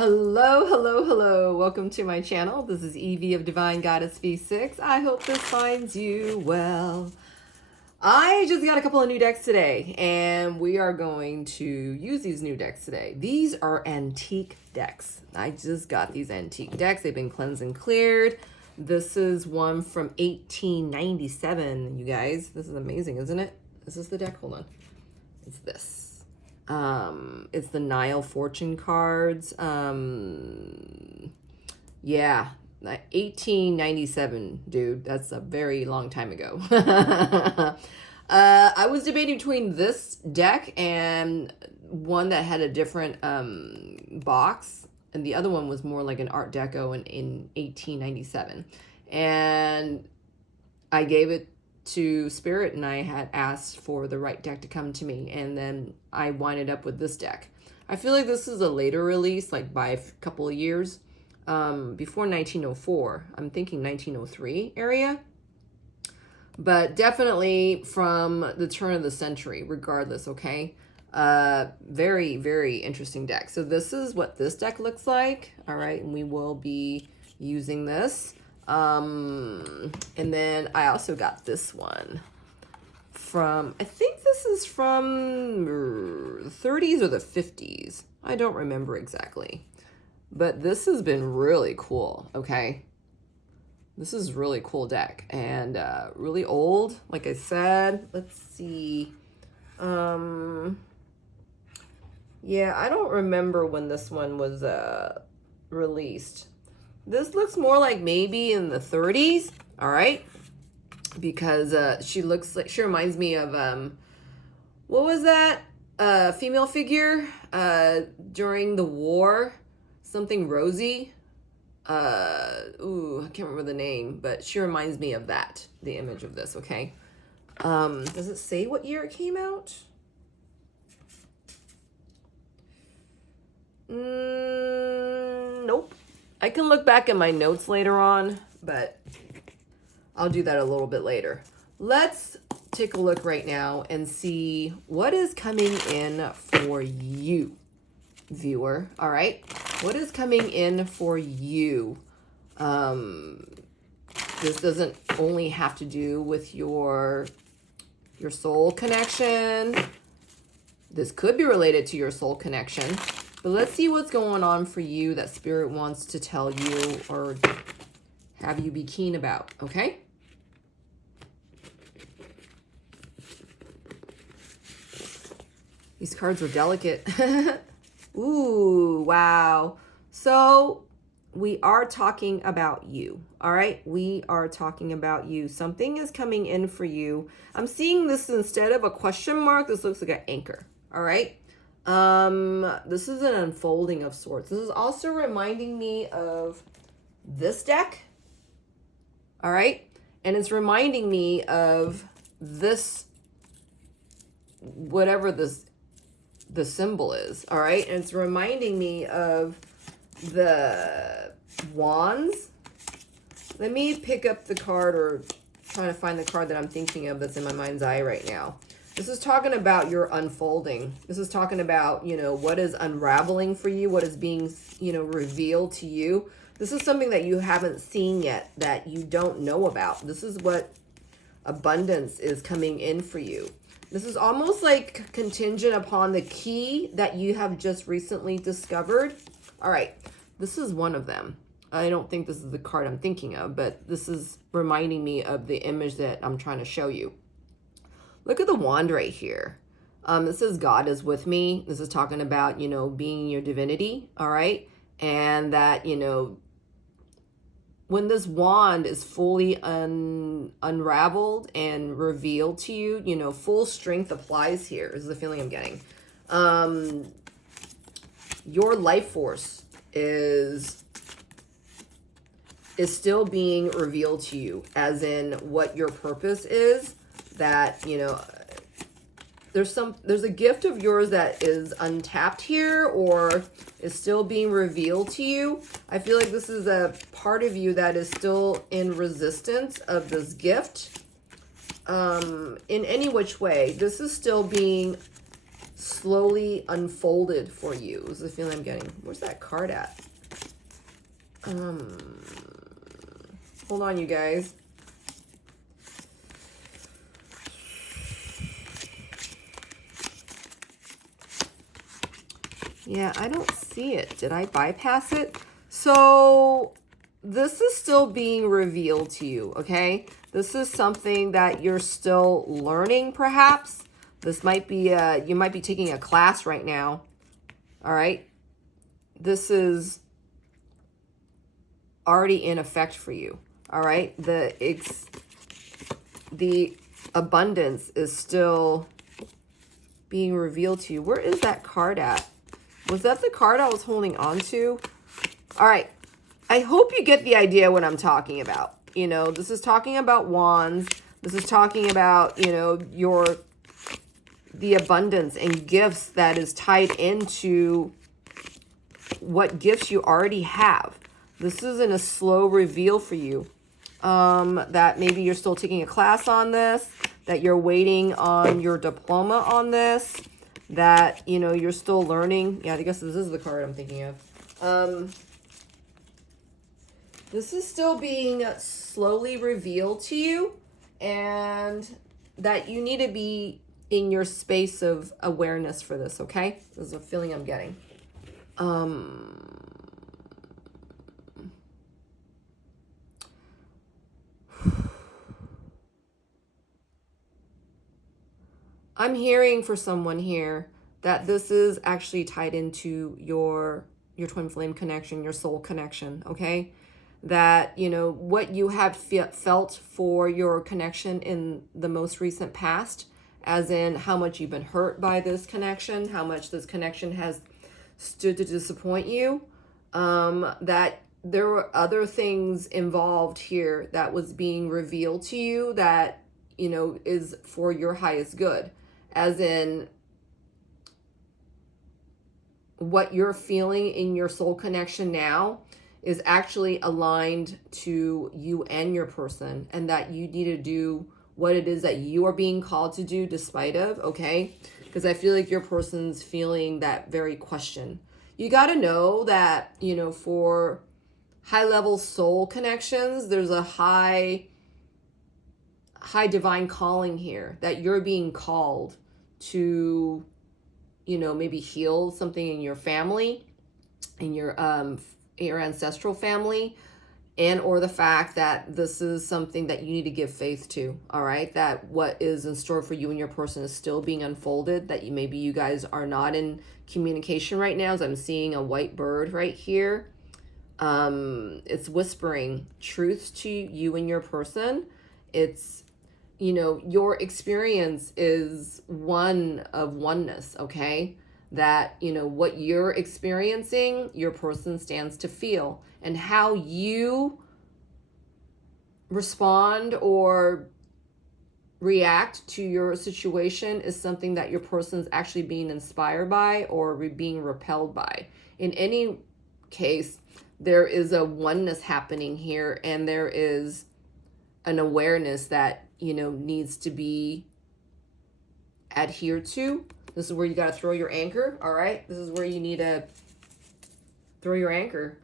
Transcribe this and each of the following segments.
Hello, hello, hello. Welcome to my channel. This is Evie of Divine Goddess V6. I hope this finds you well. I just got a couple of new decks today, and we are going to use these new decks today. These are antique decks. I just got these antique decks. They've been cleansed and cleared. This is one from 1897, you guys. This is amazing, isn't it? Is this the deck? Hold on. It's this. It's the Nile fortune cards. Yeah, 1897, dude. That's a very long time ago. I was debating between this deck and one that had a different box, and the other one was more like an Art Deco in 1897. And I gave it to Spirit, and I had asked for the right deck to come to me, and then I winded up with this deck. I feel like this is a later release, like by a couple of years before 1904. I'm thinking 1903 area, but definitely from the turn of the century regardless. Okay, very, very interesting deck. So this is what this deck looks like. All right, and we will be using this. And then I also got this one from, I think this is from the 30s or the 50s. I don't remember exactly, but this has been really cool. Okay. This is really cool deck and, really old. Like I said, let's see. Yeah, I don't remember when this one was, released. This looks more like maybe in the 30s, all right? Because she looks like, she reminds me of, what was that female figure during the war? Something Rosie. Ooh, I can't remember the name, but she reminds me of that, the image of this, okay? Does it say what year it came out? Nope. I can look back at my notes later on, but I'll do that a little bit later. Let's take a look right now and see what is coming in for you, viewer. All right. What is coming in for you? This doesn't only have to do with your soul connection. This could be related to your soul connection. But let's see what's going on for you that Spirit wants to tell you or have you be keen about, okay? These cards are delicate. Ooh, wow. So we are talking about you, all right? We are talking about you. Something is coming in for you. I'm seeing this instead of a question mark. This looks like an anchor, all right? This is an unfolding of sorts. This is also reminding me of this deck. All right. And it's reminding me of this, whatever the symbol is. All right. And it's reminding me of the wands. Let me pick up the card, or trying to find the card that I'm thinking of that's in my mind's eye right now. This is talking about your unfolding. This is talking about, what is unraveling for you, what is being, revealed to you. This is something that you haven't seen yet, that you don't know about. This is what abundance is coming in for you. This is almost like contingent upon the key that you have just recently discovered. All right, this is one of them. I don't think this is the card I'm thinking of, but this is reminding me of the image that I'm trying to show you. Look at the wand right here. This says God is with me. This is talking about, being your divinity, all right? And that, when this wand is fully unraveled and revealed to you, full strength applies here is the feeling I'm getting. Your life force is still being revealed to you, as in what your purpose is. That, there's a gift of yours that is untapped here or is still being revealed to you. I feel like this is a part of you that is still in resistance of this gift. In any which way, this is still being slowly unfolded for you. Is the feeling I'm getting. Where's that card at? Hold on, you guys. Yeah, I don't see it. Did I bypass it? So this is still being revealed to you, okay? This is something that you're still learning, perhaps. This might be, you might be taking a class right now, all right? This is already in effect for you, all right? The abundance is still being revealed to you. Where is that card at? Was that the card I was holding on to? All right. I hope you get the idea what I'm talking about. You know, this is talking about wands. This is talking about, you know, the abundance and gifts that is tied into what gifts you already have. This is in a slow reveal for you. That maybe you're still taking a class on this, that you're waiting on your diploma on this, that, you know, you're still learning. Yeah, I guess this is the card I'm thinking of. This is still being slowly revealed to you, and that you need to be in your space of awareness for this, okay? This is a feeling I'm getting. I'm hearing for someone here that this is actually tied into your twin flame connection, your soul connection, okay? That, you know, what you have felt for your connection in the most recent past, as in how much you've been hurt by this connection, how much this connection has stood to disappoint you, that there were other things involved here that was being revealed to you that, you know, is for your highest good, as in what you're feeling in your soul connection now is actually aligned to you and your person, and that you need to do what it is that you are being called to do despite of, okay? Because I feel like your person's feeling that very question. You got to know that, you know, for high level soul connections, there's a high divine calling here, that you're being called to, you know, maybe heal something in your family, in your ancestral family, and or the fact that this is something that you need to give faith to, all right? That what is in store for you and your person is still being unfolded, that maybe you guys are not in communication right now, as I'm seeing a white bird right here. It's whispering truths to you and your person. It's, you know, your experience is one of oneness, okay? That, you know, what you're experiencing, your person stands to feel. And how you respond or react to your situation is something that your person's actually being inspired by or being repelled by. In any case, there is a oneness happening here, and there is an awareness that, you know, needs to be adhered to. This is where you got to throw your anchor, all right? This is where you need to throw your anchor.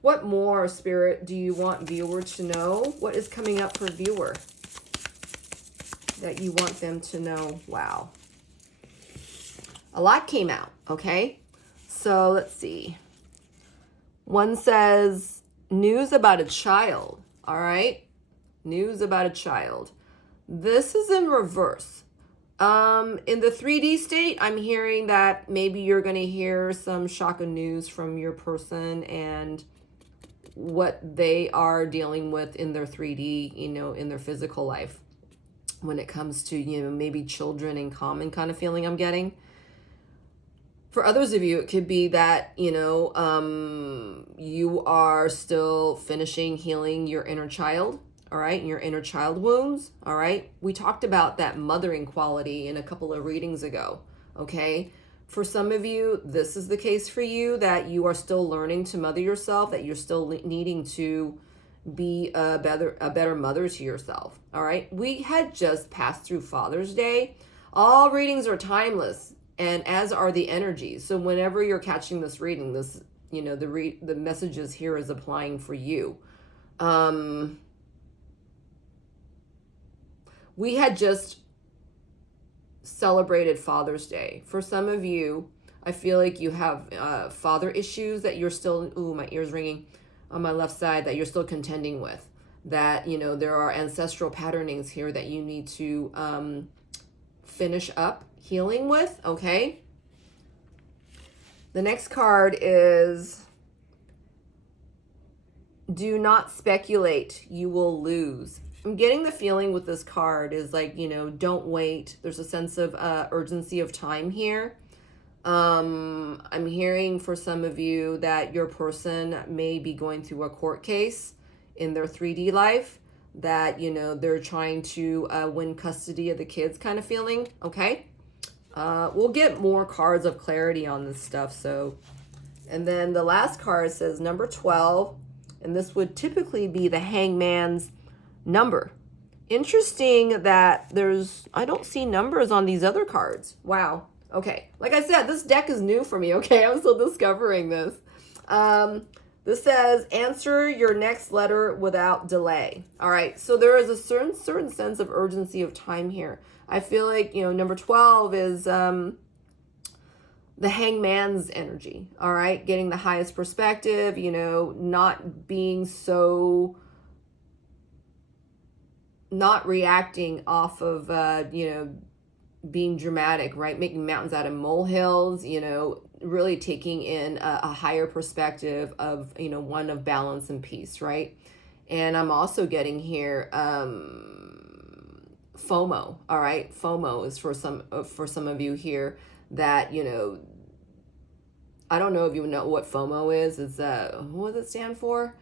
What more, Spirit, do you want viewer to know? What is coming up for viewer that you want them to know? Wow. A lot came out, okay? So let's see. One says, news about a child, all right? News about a child. This is in reverse. In the 3D state, I'm hearing that maybe you're going to hear some shock of news from your person and what they are dealing with in their 3D, you know, in their physical life when it comes to, you know, maybe children in common kind of feeling I'm getting. For others of you, it could be that, you know, you are still finishing healing your inner child. All right, your inner child wounds, all right? We talked about that mothering quality in a couple of readings ago, okay? For some of you, this is the case for you, that you are still learning to mother yourself, that you're still needing to be a better mother to yourself, all right? We had just passed through Father's Day. All readings are timeless. and as are the energies. So whenever you're catching this reading, this, the messages here is applying for you. We had just celebrated Father's Day. For some of you, I feel like you have father issues that you're still, my ear's ringing on my left side, that you're still contending with. That, there are ancestral patternings here that you need to finish up healing with, okay? The next card is, do not speculate, you will lose. I'm getting the feeling with this card is like, don't wait. There's a sense of urgency of time here. I'm hearing for some of you that your person may be going through a court case in their 3D life, that, they're trying to win custody of the kids kind of feeling, okay? We'll get more cards of clarity on this stuff. So, and then the last card says number 12, and this would typically be the hangman's number. Interesting that I don't see numbers on these other cards. Wow. Okay. Like I said, this deck is new for me. Okay. I'm still discovering this. This says, answer your next letter without delay. All right. So there is a certain sense of urgency of time here. I feel like, number 12 is the hangman's energy. All right. Getting the highest perspective, not being so, not reacting off of, being dramatic, right? Making mountains out of molehills, really taking in a higher perspective of, one of balance and peace, right? And I'm also getting here, FOMO. All right. FOMO is for some of you here that, I don't know if you know what FOMO is. It's, what does it stand for?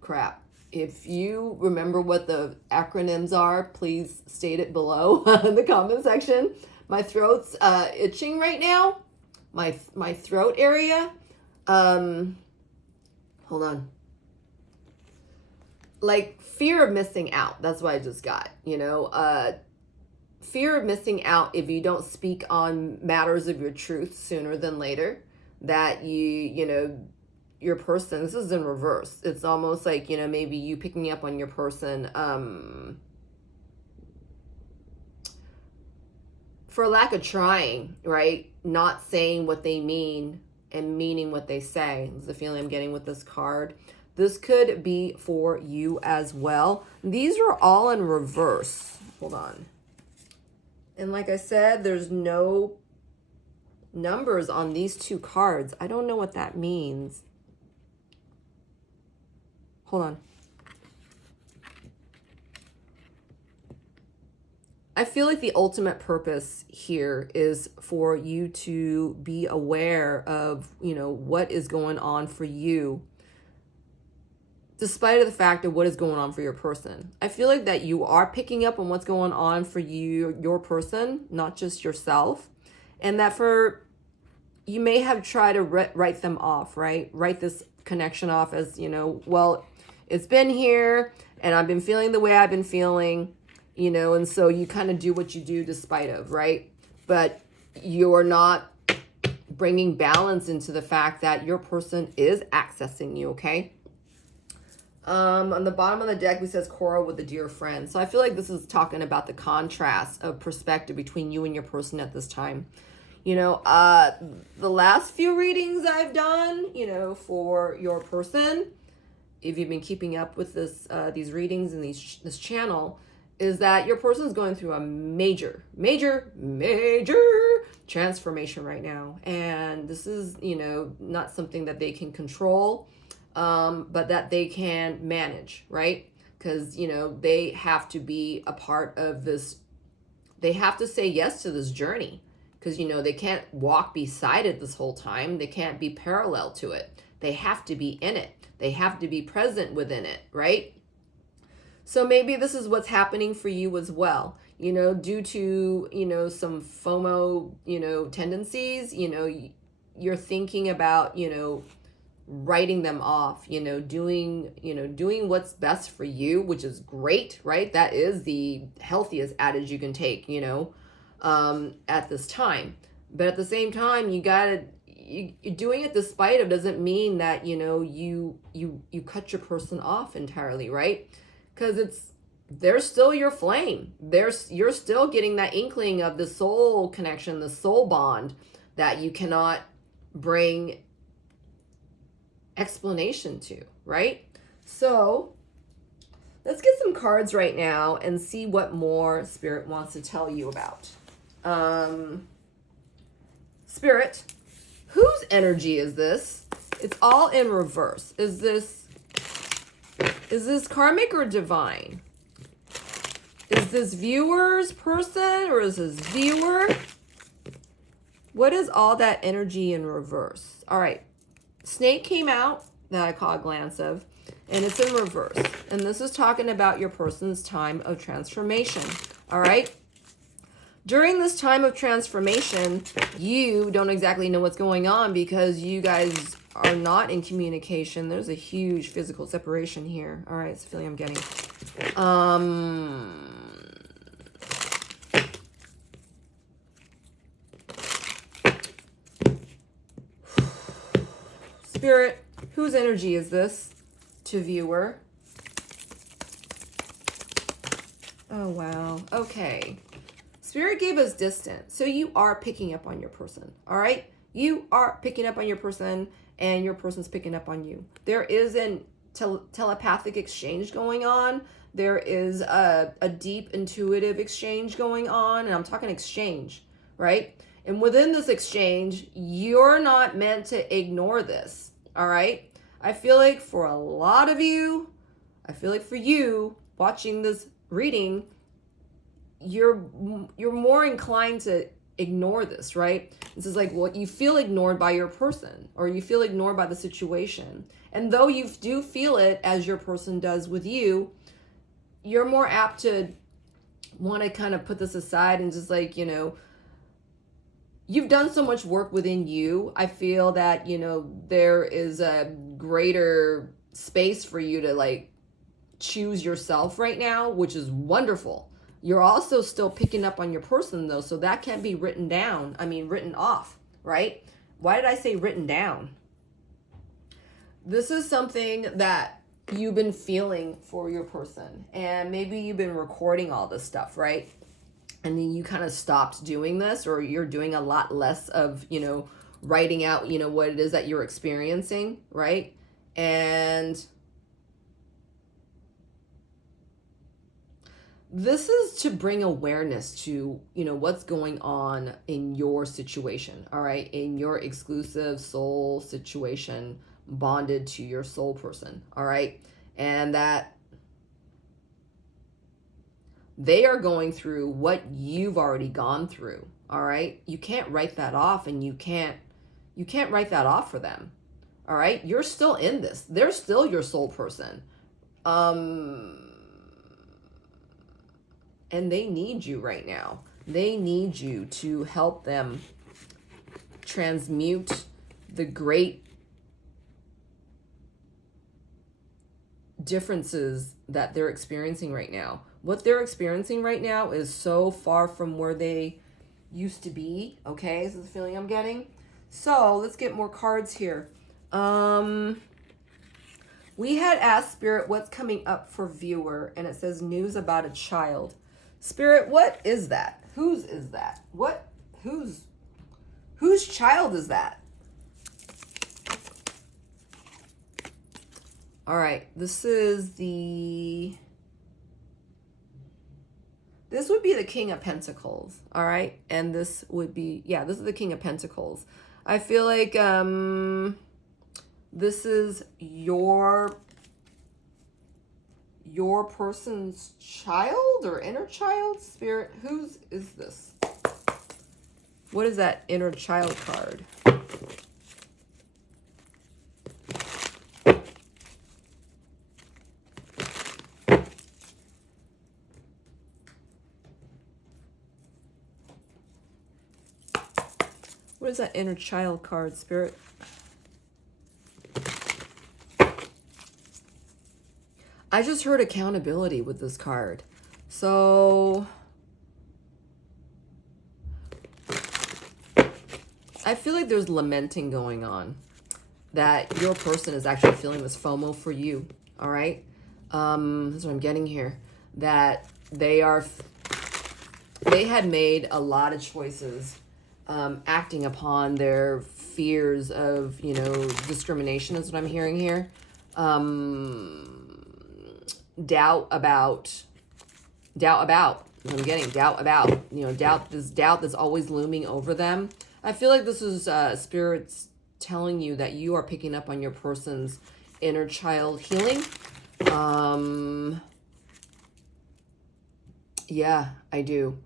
Crap. If you remember what the acronyms are, please state it below in the comment section. My throat's itching right now. My throat area. Hold on. Like fear of missing out. That's what I just got. Fear of missing out if you don't speak on matters of your truth sooner than later. That your person, this is in reverse. It's almost like, maybe you picking up on your person, for lack of trying, right? Not saying what they mean and meaning what they say. This is the feeling I'm getting with this card. This could be for you as well. These are all in reverse. Hold on. And like I said, there's no numbers on these two cards. I don't know what that means. Hold on. I feel like the ultimate purpose here is for you to be aware of, what is going on for you, despite of the fact of what is going on for your person. I feel like that you are picking up on what's going on for you, your person, not just yourself. And that you may have tried to write them off, right? Write this connection off as, well, it's been here and I've been feeling the way I've been feeling, and so you kind of do what you do despite of, right? But you're not bringing balance into the fact that your person is accessing you, okay? On the bottom of the deck, we says quarrel with a dear friend. So I feel like this is talking about the contrast of perspective between you and your person at this time. The last few readings I've done, for your person, if you've been keeping up with these readings and this channel, is that your person is going through a major transformation right now. And this is, not something that they can control, but that they can manage, right? Because, they have to be a part of this. They have to say yes to this journey because, they can't walk beside it this whole time. They can't be parallel to it. They have to be in it. They have to be present within it, right? So maybe this is what's happening for you as well, due to, some FOMO, tendencies, you're thinking about, writing them off, doing what's best for you, which is great, right? That is the healthiest adage you can take, at this time. But at the same time, you're doing it despite of doesn't mean that, you know, you cut your person off entirely, right? Because they're still your flame. You're still getting that inkling of the soul connection, the soul bond that you cannot bring explanation to, right? So let's get some cards right now and see what more Spirit wants to tell you about. Spirit, whose energy is this? It's all in reverse. Is this karmic or divine? Is this viewer's person or is this viewer? What is all that energy in reverse? All right. Snake came out that I caught a glance of, and it's in reverse. And this is talking about your person's time of transformation. All right. During this time of transformation, you don't exactly know what's going on because you guys are not in communication. There's a huge physical separation here. All right. It's the feeling I'm getting. Spirit, whose energy is this to viewer? Oh, wow. Okay. Spirit gave us distance. So you are picking up on your person. All right. You are picking up on your person and your person's picking up on you. There is an telepathic exchange going on. There is a deep intuitive exchange going on. And I'm talking exchange, right? And within this exchange, you're not meant to ignore this. All right. I feel like for a lot of you, I feel like for you watching this reading, you're more inclined to ignore this, right? This is like what you feel ignored by your person or you feel ignored by the situation. And though you do feel it as your person does with you, you're more apt to want to kind of put this aside and just like, you know, you've done so much work within you. I feel that, you know, there is a greater space for you to like choose yourself right now, which is wonderful. You're also still picking up on your person though, so that can't be written down. I mean, written off, right? Why did I say written down? This is something that you've been feeling for your person, and maybe you've been recording all this stuff, right? And then you kind of stopped doing this, or you're doing a lot less of, you know, writing out, you know, what it is that you're experiencing, right? And this is to bring awareness to, you know, what's going on in your situation, all right? In your exclusive soul situation, bonded to your soul person, all right? And that they are going through what you've already gone through, all right? You can't write that off, and you can't write that off for them, all right? You're still in this. They're still your soul person. And they need you right now. They need you to help them transmute the great differences that they're experiencing right now. What they're experiencing right now is so far from where they used to be. Okay, this is the feeling I'm getting. So let's get more cards here. We had asked Spirit what's coming up for viewer, and it says news about a child. Spirit, what is that? Whose is that? Whose child is that? All right, this would be the King of Pentacles, all right? And this would be, yeah, this is the King of Pentacles. I feel like this is your person's child or inner child. Spirit, whose is this? What is that inner child card? What is that inner child card, Spirit? I just heard accountability with this card. So I feel like there's lamenting going on, that your person is actually feeling this FOMO for you. All right. That's what I'm getting here. That they had made a lot of choices, acting upon their fears of, discrimination is what I'm hearing here. Doubt about, I'm getting doubt about, this doubt that's always looming over them. I feel like this is spirits telling you that you are picking up on your person's inner child healing. Yeah, I do.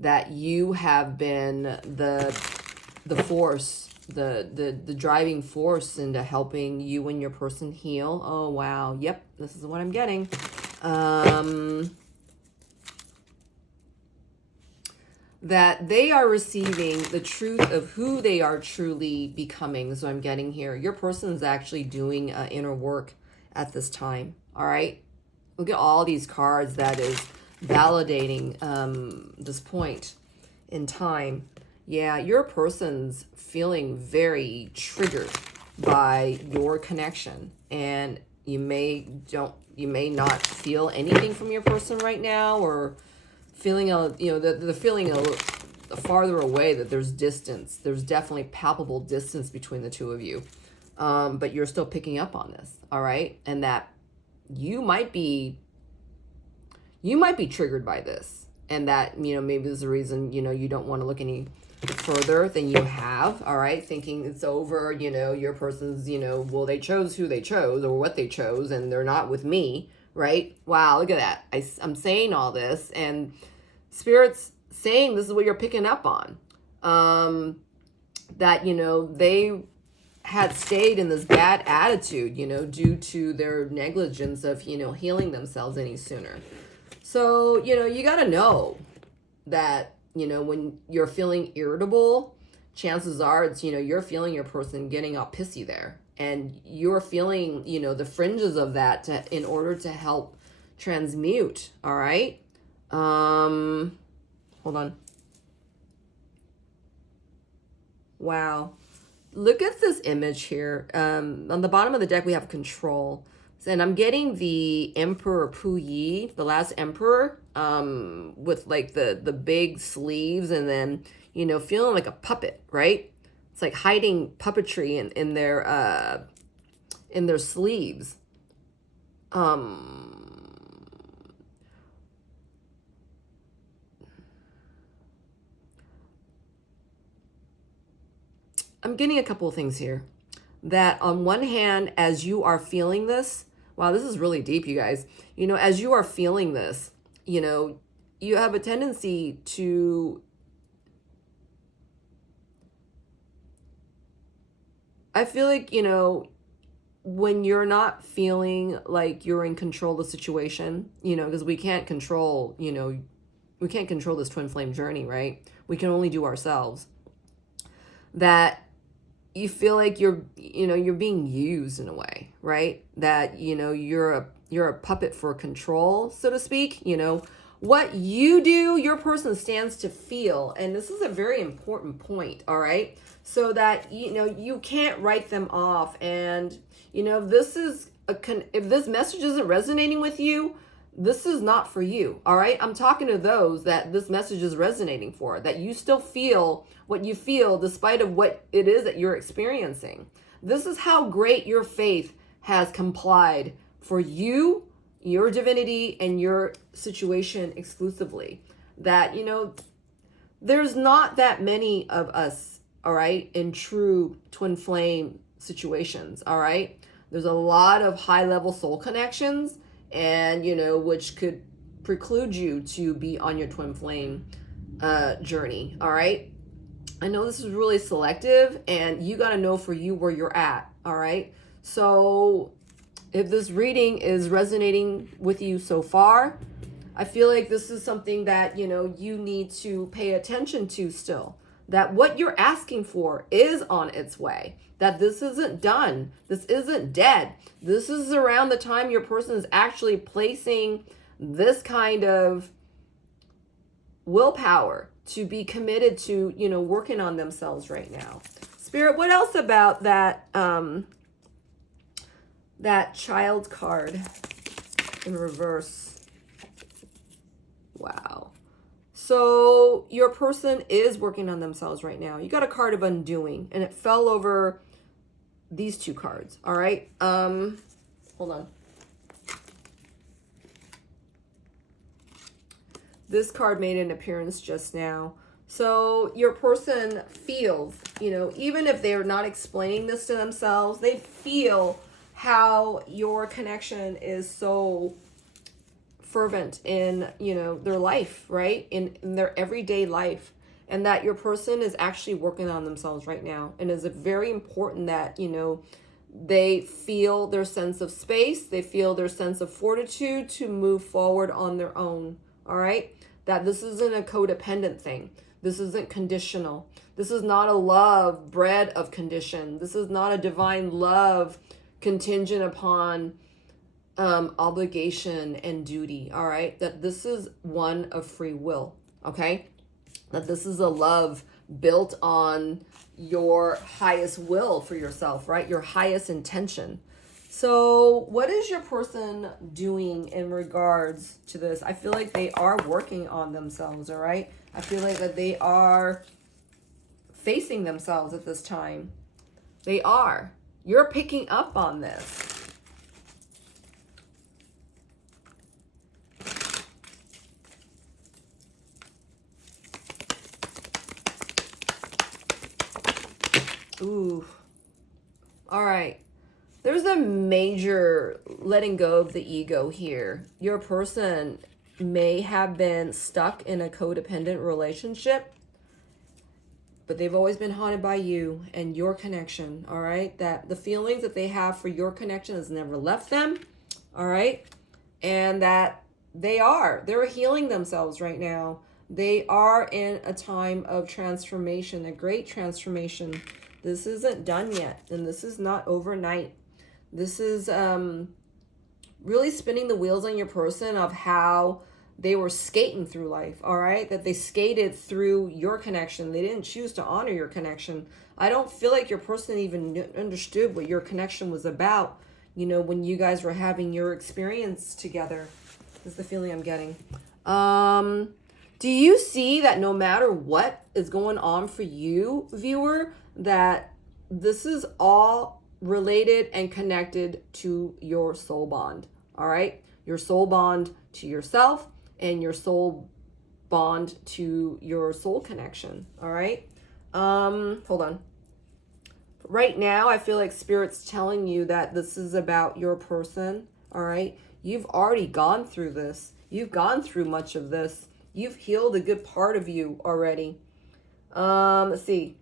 That you have been the force, the driving force into helping you and your person heal. Oh wow. Yep, this is what I'm getting. That they are receiving the truth of who they are truly becoming. So I'm getting here. Your person is actually doing inner work at this time. All right. Look at all these cards that is validating this point in time. Yeah, your person's feeling very triggered by your connection, and you may not feel anything from your person right now, or feeling the feeling farther away, that there's distance. There's definitely palpable distance between the two of you, but you're still picking up on this. All right, and that you might be triggered by this, and that maybe there's a reason you don't want to look any further than you have. All right, thinking it's over. Your person's well, they chose who they chose or what they chose, and they're not with me. Right? Wow, look at that. I'm saying all this, and Spirit's saying this is what you're picking up on. That they had stayed in this bad attitude, due to their negligence of healing themselves any sooner. So, you got to know that, when you're feeling irritable, chances are it's, you're feeling your person getting all pissy there. And you're feeling, the fringes of that in order to help transmute. All right. Hold on. Wow. Look at this image here. On the bottom of the deck, we have control. And I'm getting the Emperor Puyi, the last emperor, with like the big sleeves, and then, feeling like a puppet, right? It's like hiding puppetry in their sleeves. I'm getting a couple of things here. That on one hand, as you are feeling this, wow, this is really deep, you guys. As you are feeling this, you have a tendency to, I feel like, when you're not feeling like you're in control of the situation, because we can't control this twin flame journey, right? We can only do ourselves. That you feel like you're being used in a way, right? That, you're a puppet for control, so to speak. What you do, your person stands to feel. And this is a very important point, all right? So that, you can't write them off. And, if this message isn't resonating with you, this is not for you, all right? I'm talking to those that this message is resonating for, that you still feel what you feel despite of what it is that you're experiencing. This is how great your faith has complied for you, your divinity, and your situation exclusively. That, there's not that many of us, all right, in true twin flame situations, all right? There's a lot of high-level soul connections, and which could preclude you to be on your twin flame journey. All right, I know this is really selective, and you got to know for you where you're at. All right, so if this reading is resonating with you so far, I feel like this is something that you need to pay attention to still. That what you're asking for is on its way. That this isn't done. This isn't dead. This is around the time your person is actually placing this kind of willpower to be committed to, you know, working on themselves right now. Spirit, what else about that, that child card in reverse? Wow. So your person is working on themselves right now. You got a card of undoing, and it fell over these two cards. All right. Hold on. This card made an appearance just now. So your person feels, you know, even if they're not explaining this to themselves, they feel how your connection is so fervent in, you know, their life, right? In their everyday life. And that your person is actually working on themselves right now. And it's very important that, you know, they feel their sense of space. They feel their sense of fortitude to move forward on their own. All right? That this isn't a codependent thing. This isn't conditional. This is not a love bred of condition. This is not a divine love contingent upon obligation and duty. All right? That this is one of free will. Okay? That this is a love built on your highest will for yourself, right? Your highest intention. So what is your person doing in regards to this? I feel like they are working on themselves, all right? I feel like that they are facing themselves at this time. They are. You're picking up on this. Ooh. All right. There's a major letting go of the ego here. Your person may have been stuck in a codependent relationship, but they've always been haunted by you and your connection, all right? That the feelings that they have for your connection has never left them, all right? And that they're healing themselves right now. They are in a time of transformation, a great transformation. This isn't done yet, and this is not overnight. This is really spinning the wheels on your person of how they were skating through life, all right? That they skated through your connection. They didn't choose to honor your connection. I don't feel like your person even understood what your connection was about, you know, when you guys were having your experience together. Is the feeling I'm getting. Do you see that no matter what is going on for you, viewer, that this is all related and connected to your soul bond, all right? Your soul bond to yourself and your soul bond to your soul connection, all right? Hold on. Right now, I feel like Spirit's telling you that this is about your person, all right? You've already gone through this. You've gone through much of this. You've healed a good part of you already. Let's see.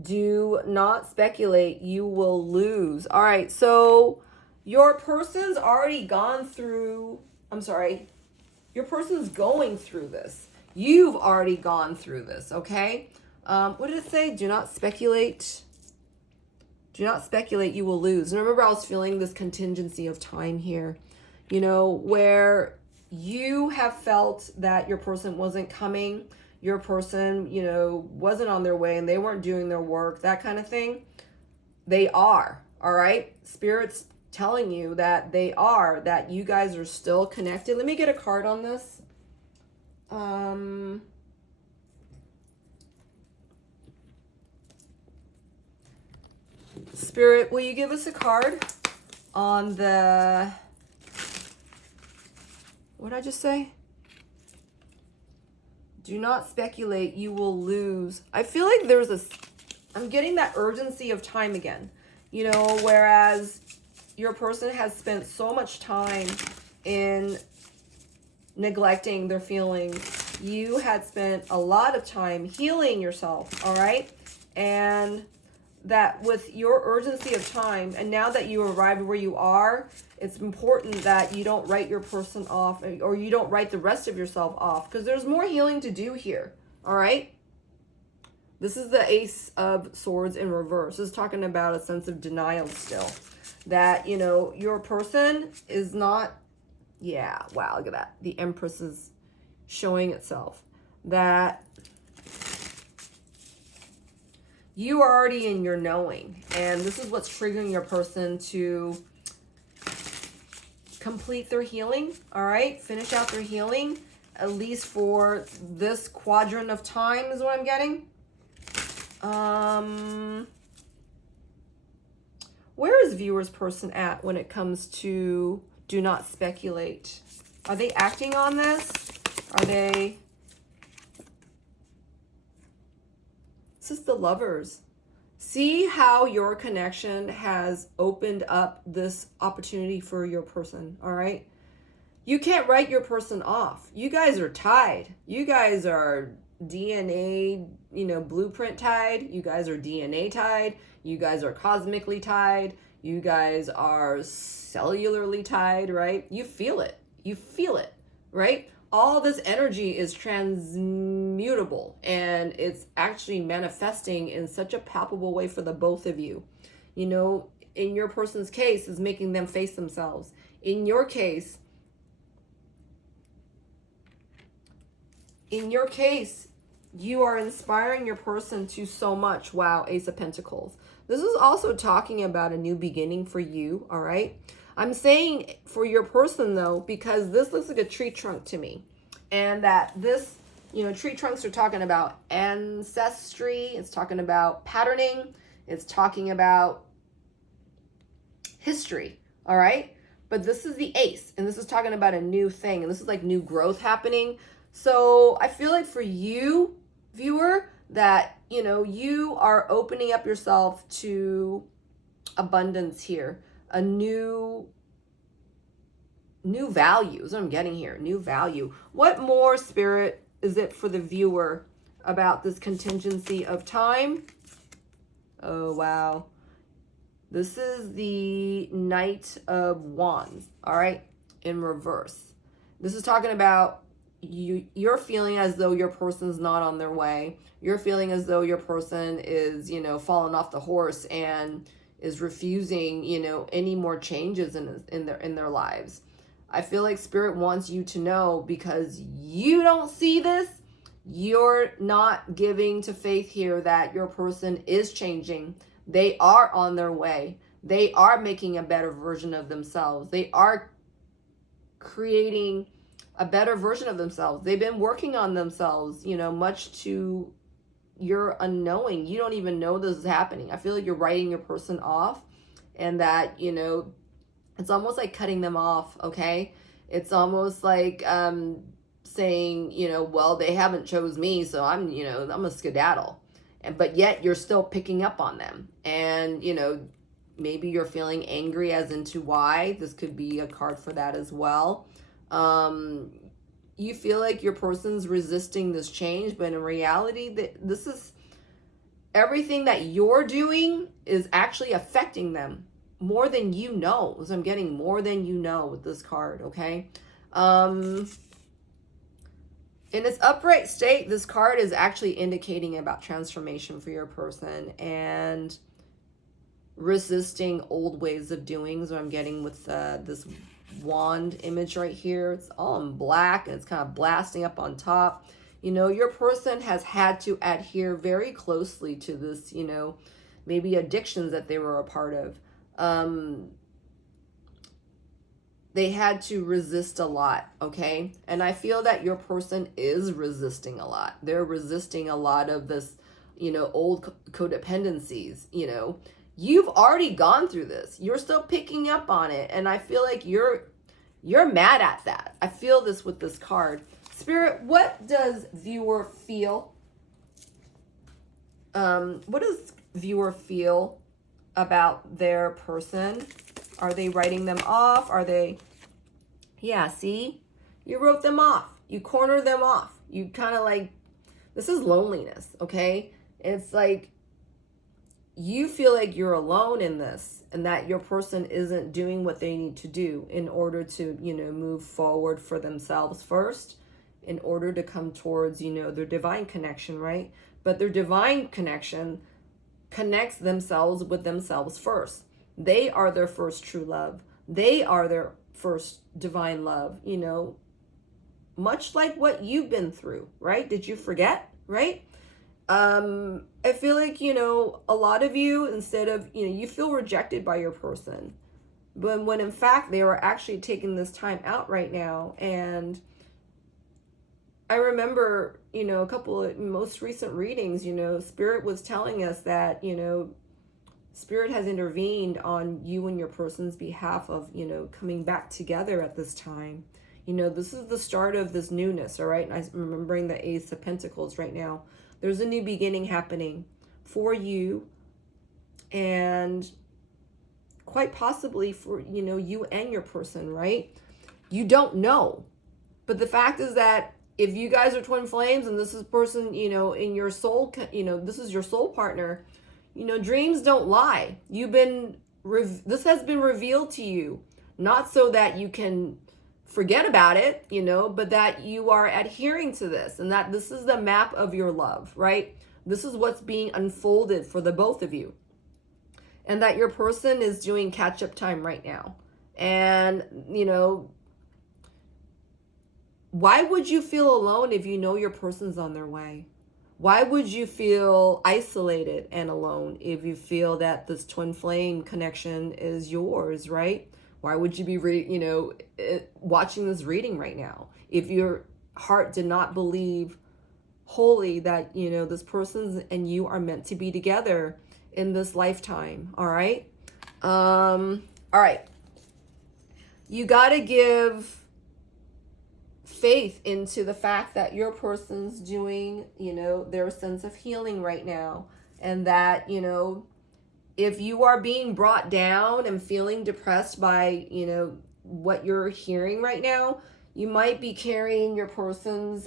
Do not speculate. You will lose. All right. So your person's already gone through. Your person's going through this. You've already gone through this. Okay. What did it say? Do not speculate. Do not speculate. You will lose. And remember, I was feeling this contingency of time here, you know, where you have felt that your person wasn't coming. Your person, you know, wasn't on their way and they weren't doing their work, that kind of thing. They are, all right? Spirit's telling you that they are, that you guys are still connected. Let me get a card on this. Spirit, will you give us a card on the, what did I just say? Do not speculate, you will lose. I feel like I'm getting that urgency of time again, you know, whereas your person has spent so much time in neglecting their feelings. You had spent a lot of time healing yourself, all right? And that with your urgency of time, and now that you arrived where you are, it's important that you don't write your person off, or you don't write the rest of yourself off, because there's more healing to do here, all right? This is the Ace of Swords in reverse. This is talking about a sense of denial still. That, you know, your person is not, yeah, wow, look at that. The Empress is showing itself. that you are already in your knowing. And this is what's triggering your person to complete their healing, all right? Finish out their healing, at least for this quadrant of time is what I'm getting. Where is viewer's person at when it comes to do not speculate? Are they acting on this? Are they... This is the Lovers. See how your connection has opened up this opportunity for your person, all right? You can't write your person off. You guys are tied. You guys are DNA, blueprint tied. You guys are DNA tied. You guys are cosmically tied. You guys are cellularly tied, right? You feel it. You feel it, right? All this energy is transmutable, and it's actually manifesting in such a palpable way for the both of you. In your person's case, is making them face themselves. In your case, you are inspiring your person to so much. Wow, Ace of Pentacles. This is also talking about a new beginning for you, all right? I'm saying for your person, though, because this looks like a tree trunk to me. And that this, tree trunks are talking about ancestry. It's talking about patterning. It's talking about history, all right? But this is the Ace, and this is talking about a new thing. And this is like new growth happening. So I feel like for you, viewer, that, you are opening up yourself to abundance here. A new values I'm getting here. New value. What more, Spirit, is it for the viewer about this contingency of time? Oh, wow. This is the Knight of Wands, all right, in reverse. This is talking about you're feeling as though your person's not on their way. You're feeling as though your person is, falling off the horse and is refusing, any more changes in their lives. I feel like Spirit wants you to know, because you don't see this, you're not giving to faith here that your person is changing. They are on their way. They are making a better version of themselves. They are creating a better version of themselves. They've been working on themselves, much to your unknowing. You don't even know this is happening. I feel like you're writing your person off, and that, it's almost like cutting them off, okay? It's almost like saying, well, they haven't chose me, so I'm a skedaddle. But yet you're still picking up on them. And, maybe you're feeling angry as into why. This could be a card for that as well. You feel like your person's resisting this change, but in reality, this is everything that you're doing is actually affecting them more than you know. So I'm getting more than you know with this card, okay? In its upright state, this card is actually indicating about transformation for your person and resisting old ways of doing. So I'm getting with this wand image right here. It's all in black and it's kind of blasting up on top. Your person has had to adhere very closely to this, maybe addictions that they were a part of. They had to resist a lot, okay? And I feel that your person is resisting a lot. They're resisting a lot of this, old codependencies, You've already gone through this. You're still picking up on it. And I feel like you're mad at that. I feel this with this card. Spirit, what does viewer feel? What does viewer feel about their person? Are they writing them off? Are they... Yeah, see? You wrote them off. You cornered them off. You kind of like... This is loneliness, okay? It's like you feel like you're alone in this, and that your person isn't doing what they need to do in order to, move forward for themselves first, in order to come towards, their divine connection, right? But their divine connection connects themselves with themselves first. They are their first true love. They are their first divine love, much like what you've been through, right? Did you forget, right? I feel like, a lot of you, instead of, you feel rejected by your person, but when in fact they are actually taking this time out right now. And I remember, a couple of most recent readings, Spirit was telling us that, Spirit has intervened on you and your person's behalf of, coming back together at this time. This is the start of this newness, all right? And I'm remembering the Ace of Pentacles right now. There's a new beginning happening for you, and quite possibly for, you and your person, right? You don't know. But the fact is that if you guys are twin flames and this is person, in your soul, this is your soul partner, dreams don't lie. This has been revealed to you, not so that you can forget about it, but that you are adhering to this, and that this is the map of your love, right? This is what's being unfolded for the both of you, and that your person is doing catch-up time right now. And, why would you feel alone if you know your person's on their way? Why would you feel isolated and alone if you feel that this twin flame connection is yours, right? Why would you be, watching this reading right now if your heart did not believe wholly that, this person and you are meant to be together in this lifetime, all right? All right. You got to give faith into the fact that your person's doing, their sense of healing right now, and that, if you are being brought down and feeling depressed by, what you're hearing right now, you might be carrying your person's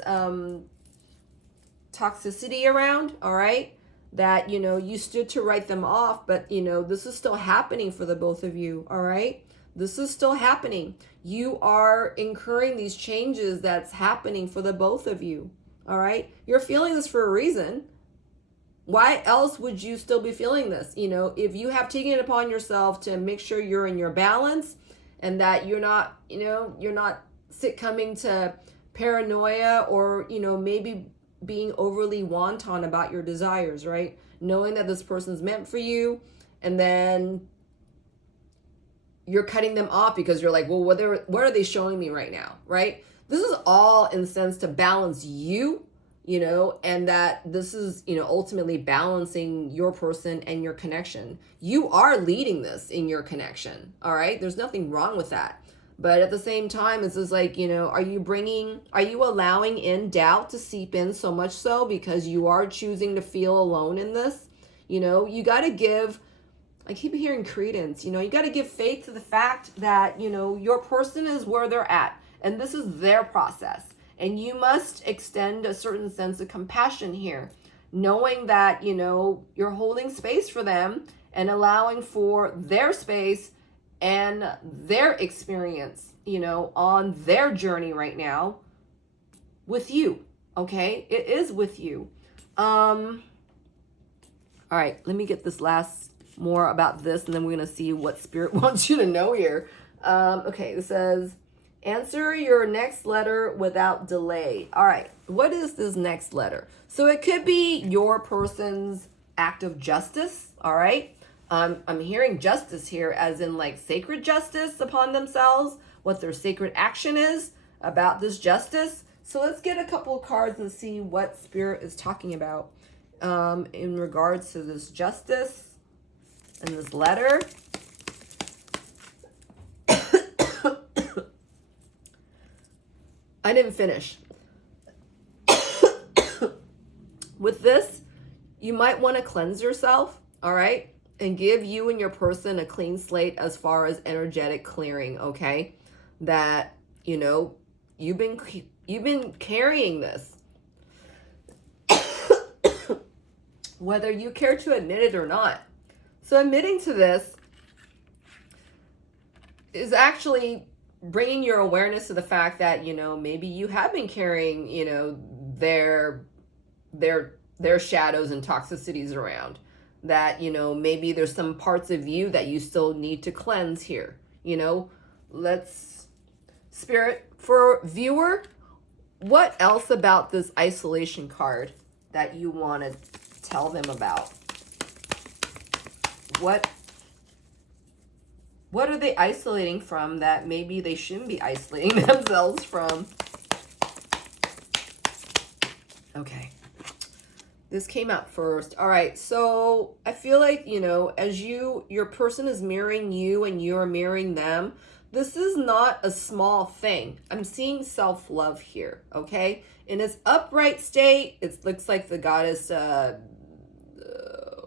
toxicity around, all right? That, you stood to write them off, but, this is still happening for the both of you, all right? This is still happening. You are incurring these changes that's happening for the both of you, all right? You're feeling this for a reason. Why else would you still be feeling this? If you have taken it upon yourself to make sure you're in your balance and that you're not, coming to paranoia or, maybe being overly wanton about your desires, right? Knowing that this person's meant for you, and then you're cutting them off because you're like, well, what are they showing me right now, right? This is all in a sense to balance you, and that this is, ultimately balancing your person and your connection. You are leading this in your connection, all right? There's nothing wrong with that. But at the same time, it's just like, are you allowing in doubt to seep in so much so because you are choosing to feel alone in this? You got to give, I keep hearing credence, you got to give faith to the fact that, your person is where they're at and this is their process. And you must extend a certain sense of compassion here, knowing that, you're holding space for them and allowing for their space and their experience, on their journey right now with you. Okay. It is with you. All right, let me get this last more about this, and then we're going to see what Spirit wants you to know here. Okay, it says, answer your next letter without delay. All right, what is this next letter? So it could be your person's act of justice, all right? I'm hearing justice here as in like sacred justice upon themselves, what their sacred action is about this justice. So let's get a couple of cards and see what Spirit is talking about in regards to this justice and this letter. I didn't finish. With this, you might want to cleanse yourself, all right? And give you and your person a clean slate as far as energetic clearing, okay? That, you've been carrying this. Whether you care to admit it or not. So admitting to this is actually bringing your awareness to the fact that, maybe you have been carrying, their shadows and toxicities around. That, maybe there's some parts of you that you still need to cleanse here. Let's, Spirit, for viewer, what else about this isolation card that you want to tell them about? What are they isolating from that maybe they shouldn't be isolating themselves from? Okay. This came out first. All right. So I feel like, you know, as your person is mirroring you and you're mirroring them, this is not a small thing. I'm seeing self-love here. Okay. In its upright state, it looks like the goddess,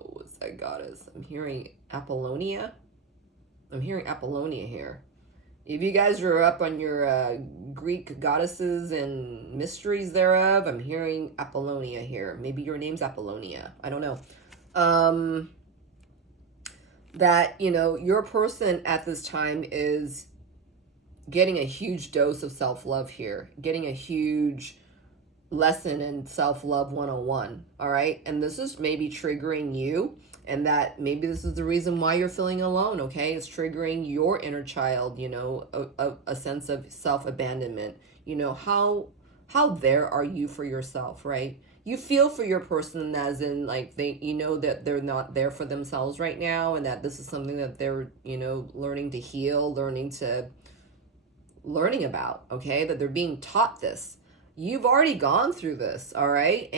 what's that goddess? I'm hearing Apollonia. I'm hearing Apollonia here. If you guys are up on your Greek goddesses and mysteries thereof, I'm hearing Apollonia here. Maybe your name's Apollonia. I don't know. That, you know, your person at this time is getting a huge dose of self-love here. Getting a huge lesson in self-love 101. All right? And this is maybe triggering you. And that maybe this is the reason why you're feeling alone, okay? It's triggering your inner child, you know, a sense of self-abandonment. You know, how there are you for yourself, right? You feel for your person as in, like, you know that they're not there for themselves right now, and that this is something that they're, you know, learning to heal, learning about, okay? That they're being taught this. You've already gone through this, all right?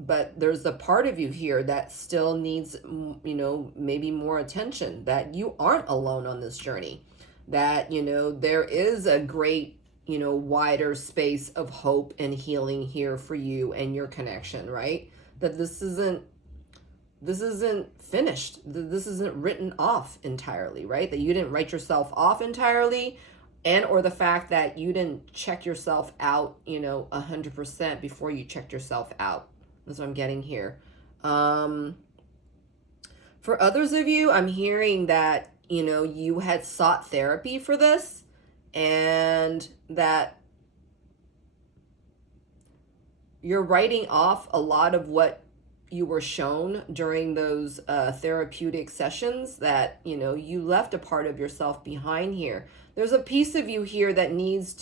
But there's a part of you here that still needs, you know, maybe more attention, that you aren't alone on this journey, that, you know, there is a great, you know, wider space of hope and healing here for you and your connection, right? That this isn't finished. This isn't written off entirely, right? That you didn't write yourself off entirely, and or the fact that you didn't check yourself out, you know, 100% before you checked yourself out. That's what I'm getting here. For others of you, I'm hearing that, you know, you had sought therapy for this, and that you're writing off a lot of what you were shown during those therapeutic sessions, that, you know, you left a part of yourself behind here. There's a piece of you here that needs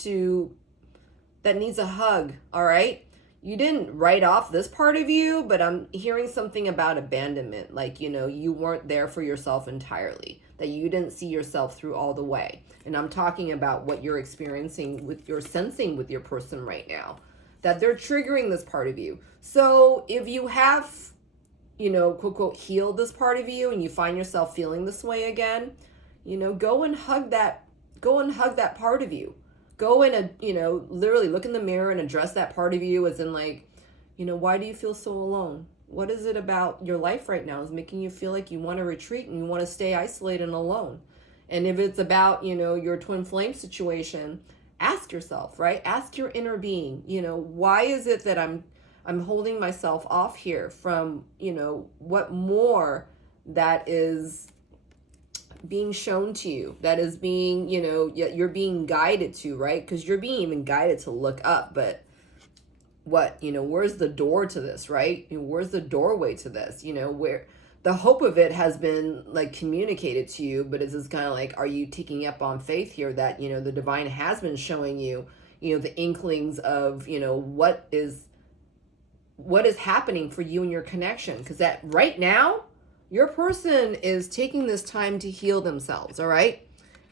a hug, all right? You didn't write off this part of you, but I'm hearing something about abandonment, like, you know, you weren't there for yourself entirely, that you didn't see yourself through all the way. And I'm talking about what you're experiencing with your sensing with your person right now, that they're triggering this part of you. So if you have, you know, quote, quote, healed this part of you and you find yourself feeling this way again, you know, go and hug that part of you. Go and, you know, literally look in the mirror and address that part of you, as in, like, you know, why do you feel so alone? What is it about your life right now is making you feel like you want to retreat and you want to stay isolated and alone? And if it's about, you know, your twin flame situation, ask yourself, right? Ask your inner being, you know, why is it that I'm holding myself off here from, you know, what more that is being shown to you, that is being, you know, you're being guided to, right? Because you're being even guided to look up, but what, you know, where's the door to this, right? You know, where's the doorway to this? You know, where the hope of it has been, like, communicated to you, but it's just kind of like, are you taking up on faith here that, you know, the divine has been showing you, you know, the inklings of, you know, what is happening for you and your connection? Because that right now, your person is taking this time to heal themselves, all right?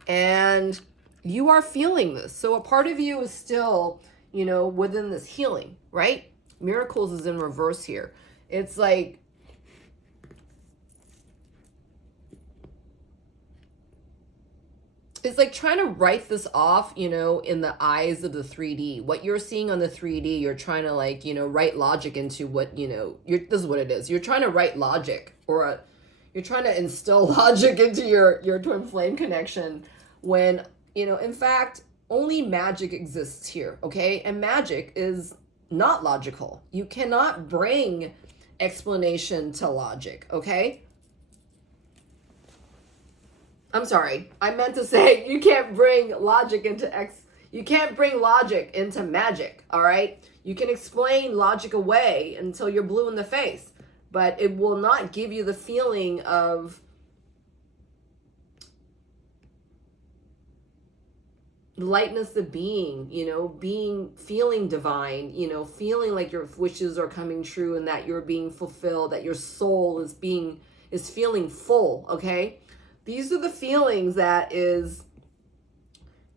And you are feeling this. So a part of you is still, you know, within this healing, right? Miracles is in reverse here. It's like, trying to write this off, you know, in the eyes of the 3D. What you're seeing on the 3D, you're trying to, like, you know, write logic into what, you know, this is what it is. You're trying to write logic, or you're trying to instill logic into your twin flame connection, when, you know, in fact, only magic exists here, okay? And magic is not logical. You cannot bring explanation to logic, okay? I'm sorry. I meant to say you can't bring logic into magic, all right? You can explain logic away until you're blue in the face, but it will not give you the feeling of lightness of being, feeling divine, feeling like your wishes are coming true and that you're being fulfilled, that your soul is feeling full, okay? These are the feelings that is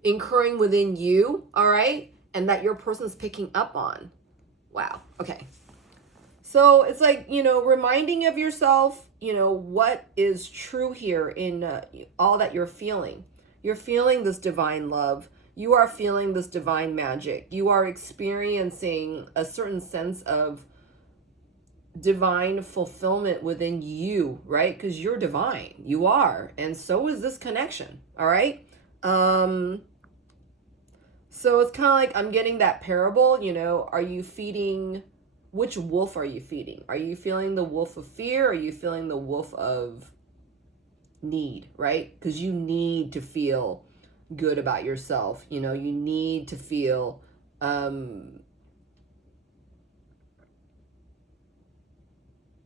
incurring within you, all right? And that your person's picking up on. Wow. Okay. So it's like, reminding of yourself, what is true here in all that you're feeling. You're feeling this divine love. You are feeling this divine magic. You are experiencing a certain sense of divine fulfillment within you, right? Because you're divine. You are. And so is this connection. All right. So it's kind of like I'm getting that parable, are you feeding, which wolf are you feeding? Are you feeling the wolf of fear? Or are you feeling the wolf of need, right? Because you need to feel good about yourself. You need to feel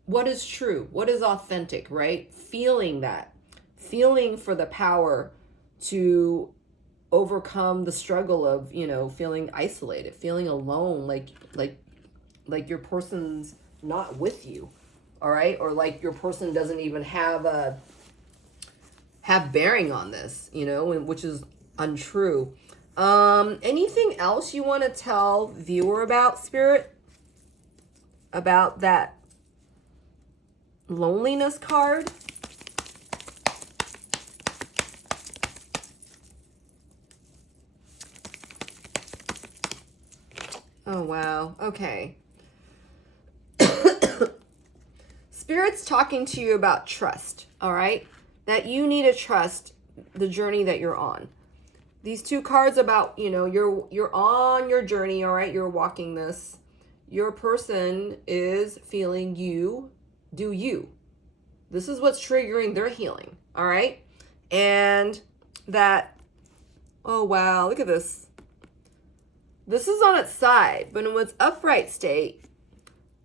what is true, what is authentic, right? Feeling that, feeling for the power to overcome the struggle of, feeling isolated, feeling alone, like your person's not with you, all right? Or like your person doesn't even have bearing on this, which is untrue. Anything else you want to tell viewer about, Spirit? About that loneliness card? Oh, wow. Okay. Spirit's talking to you about trust, all right? That you need to trust the journey that you're on. These two cards about, you're on your journey, all right? You're walking this. Your person is feeling you do you. This is what's triggering their healing, all right? And that, oh, wow, look at this. This is on its side, but in its upright state,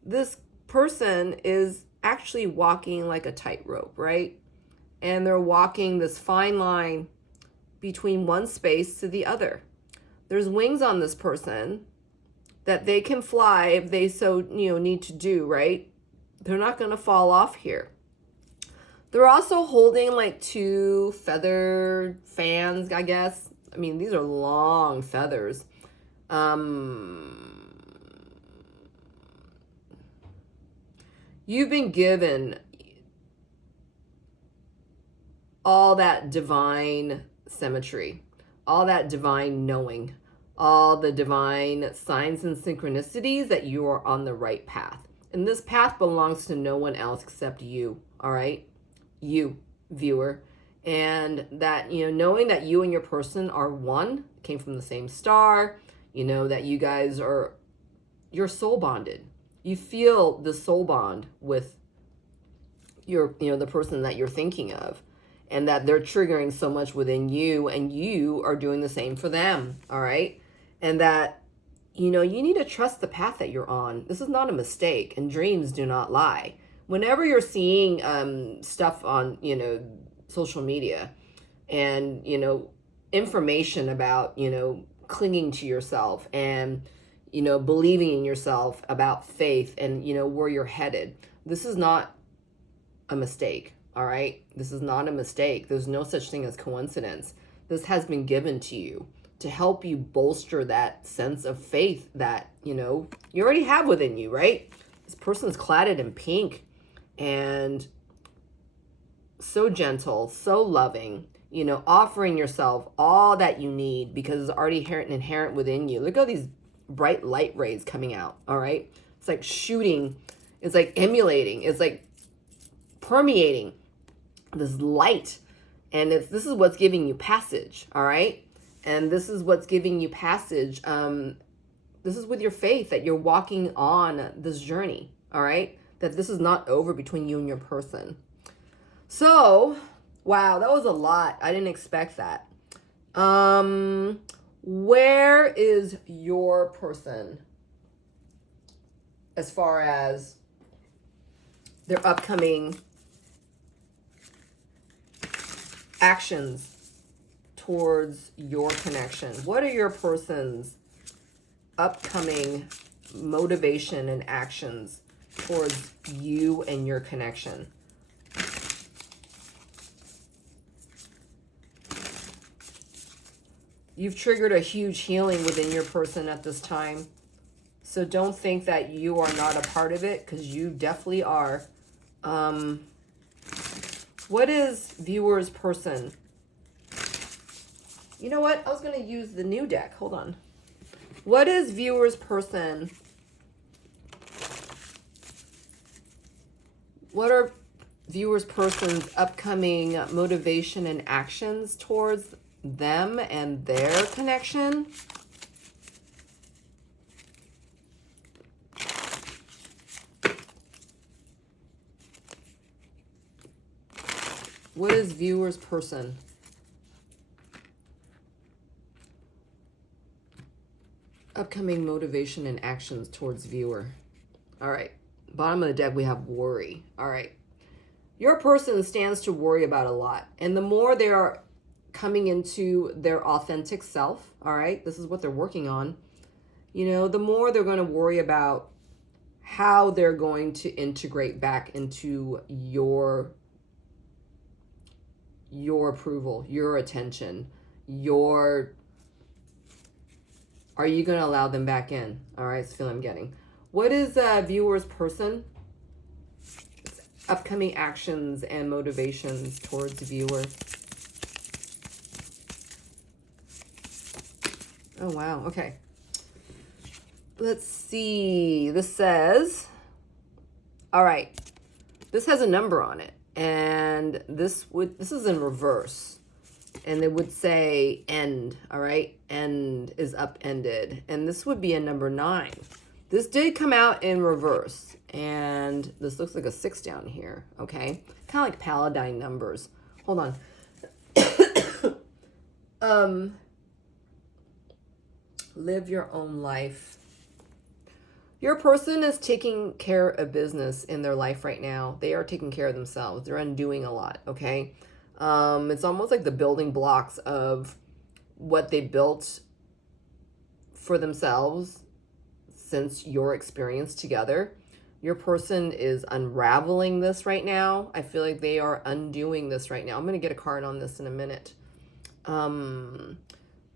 this person is actually walking like a tightrope, right? And they're walking this fine line between one space to the other. There's wings on this person that they can fly if they so, need to do, right? They're not going to fall off here. They're also holding like two feathered fans, I guess. I mean, these are long feathers. You've been given all that divine symmetry, all that divine knowing, all the divine signs and synchronicities that you are on the right path. And this path belongs to no one else except you, all right? You, viewer. And that, knowing that you and your person are one, came from the same star, that you guys you're soul bonded. You feel the soul bond with your, the person that you're thinking of, and that they're triggering so much within you and you are doing the same for them. All right. And that, you need to trust the path that you're on. This is not a mistake, and dreams do not lie. Whenever you're seeing stuff on, social media and, information about, clinging to yourself and, believing in yourself, about faith and, where you're headed. This is not a mistake, all right? This is not a mistake. There's no such thing as coincidence. This has been given to you to help you bolster that sense of faith that, you already have within you, right? This person's cladded in pink and so gentle, so loving, offering yourself all that you need because it's already inherent within you. Look at all these bright light rays coming out, all right? It's like shooting, it's like emulating, it's like permeating this light. And this is what's giving you passage, all right? And this is what's giving you passage. This is with your faith that you're walking on this journey, all right? That this is not over between you and your person. So, wow, that was a lot. I didn't expect that. Where is your person as far as their upcoming actions towards your connection? What are your person's upcoming motivation and actions towards you and your connection? You've triggered a huge healing within your person at this time. So don't think that you are not a part of it, because you definitely are. What is viewer's person? You know what? I was going to use the new deck. Hold on. What is viewer's person? What are viewer's person's upcoming motivation and actions towards them and their connection? What is viewer's person? Upcoming motivation and actions towards viewer. All right. Bottom of the deck, we have worry. All right. Your person stands to worry about a lot. And the more they are coming into their authentic self, all right, this is what they're working on, you know, the more they're going to worry about how they're going to integrate back into your approval, your attention, are you going to allow them back in? All right, it's the feeling I'm getting. What is viewer's person? It's upcoming actions and motivations towards viewer. Oh, wow. Okay. Let's see. This says, all right, this has a number on it. And this is in reverse. And it would say end, all right? End is upended. And this would be a number 9. This did come out in reverse. And this looks like a 6 down here, okay? Kind of like Paladine numbers. Hold on. Live your own life. Your person is taking care of business in their life right now. They are taking care of themselves. They're undoing a lot, okay? It's almost like the building blocks of what they built for themselves since your experience together. Your person is unraveling this right now. I feel like they are undoing this right now. I'm going to get a card on this in a minute.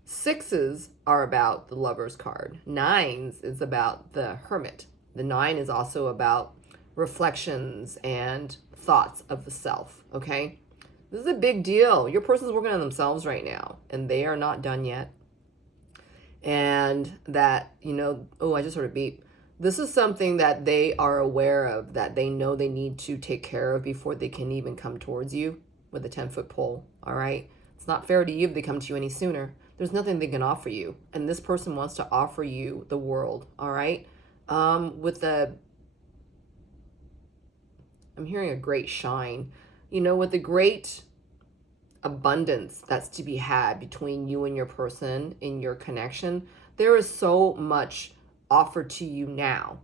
6s are about the Lover's card. 9s is about the Hermit. The 9 is also about reflections and thoughts of the self, okay? This is a big deal. Your person's working on themselves right now, and they are not done yet. And that, you know, oh, I just heard a beep. This is something that they are aware of, that they know they need to take care of before they can even come towards you with a 10-foot pole, all right? It's not fair to you if they come to you any sooner. There's nothing they can offer you. And this person wants to offer you the world, all right? I'm hearing a great shine. You know, with the great abundance that's to be had between you and your person in your connection, there is so much offered to you now.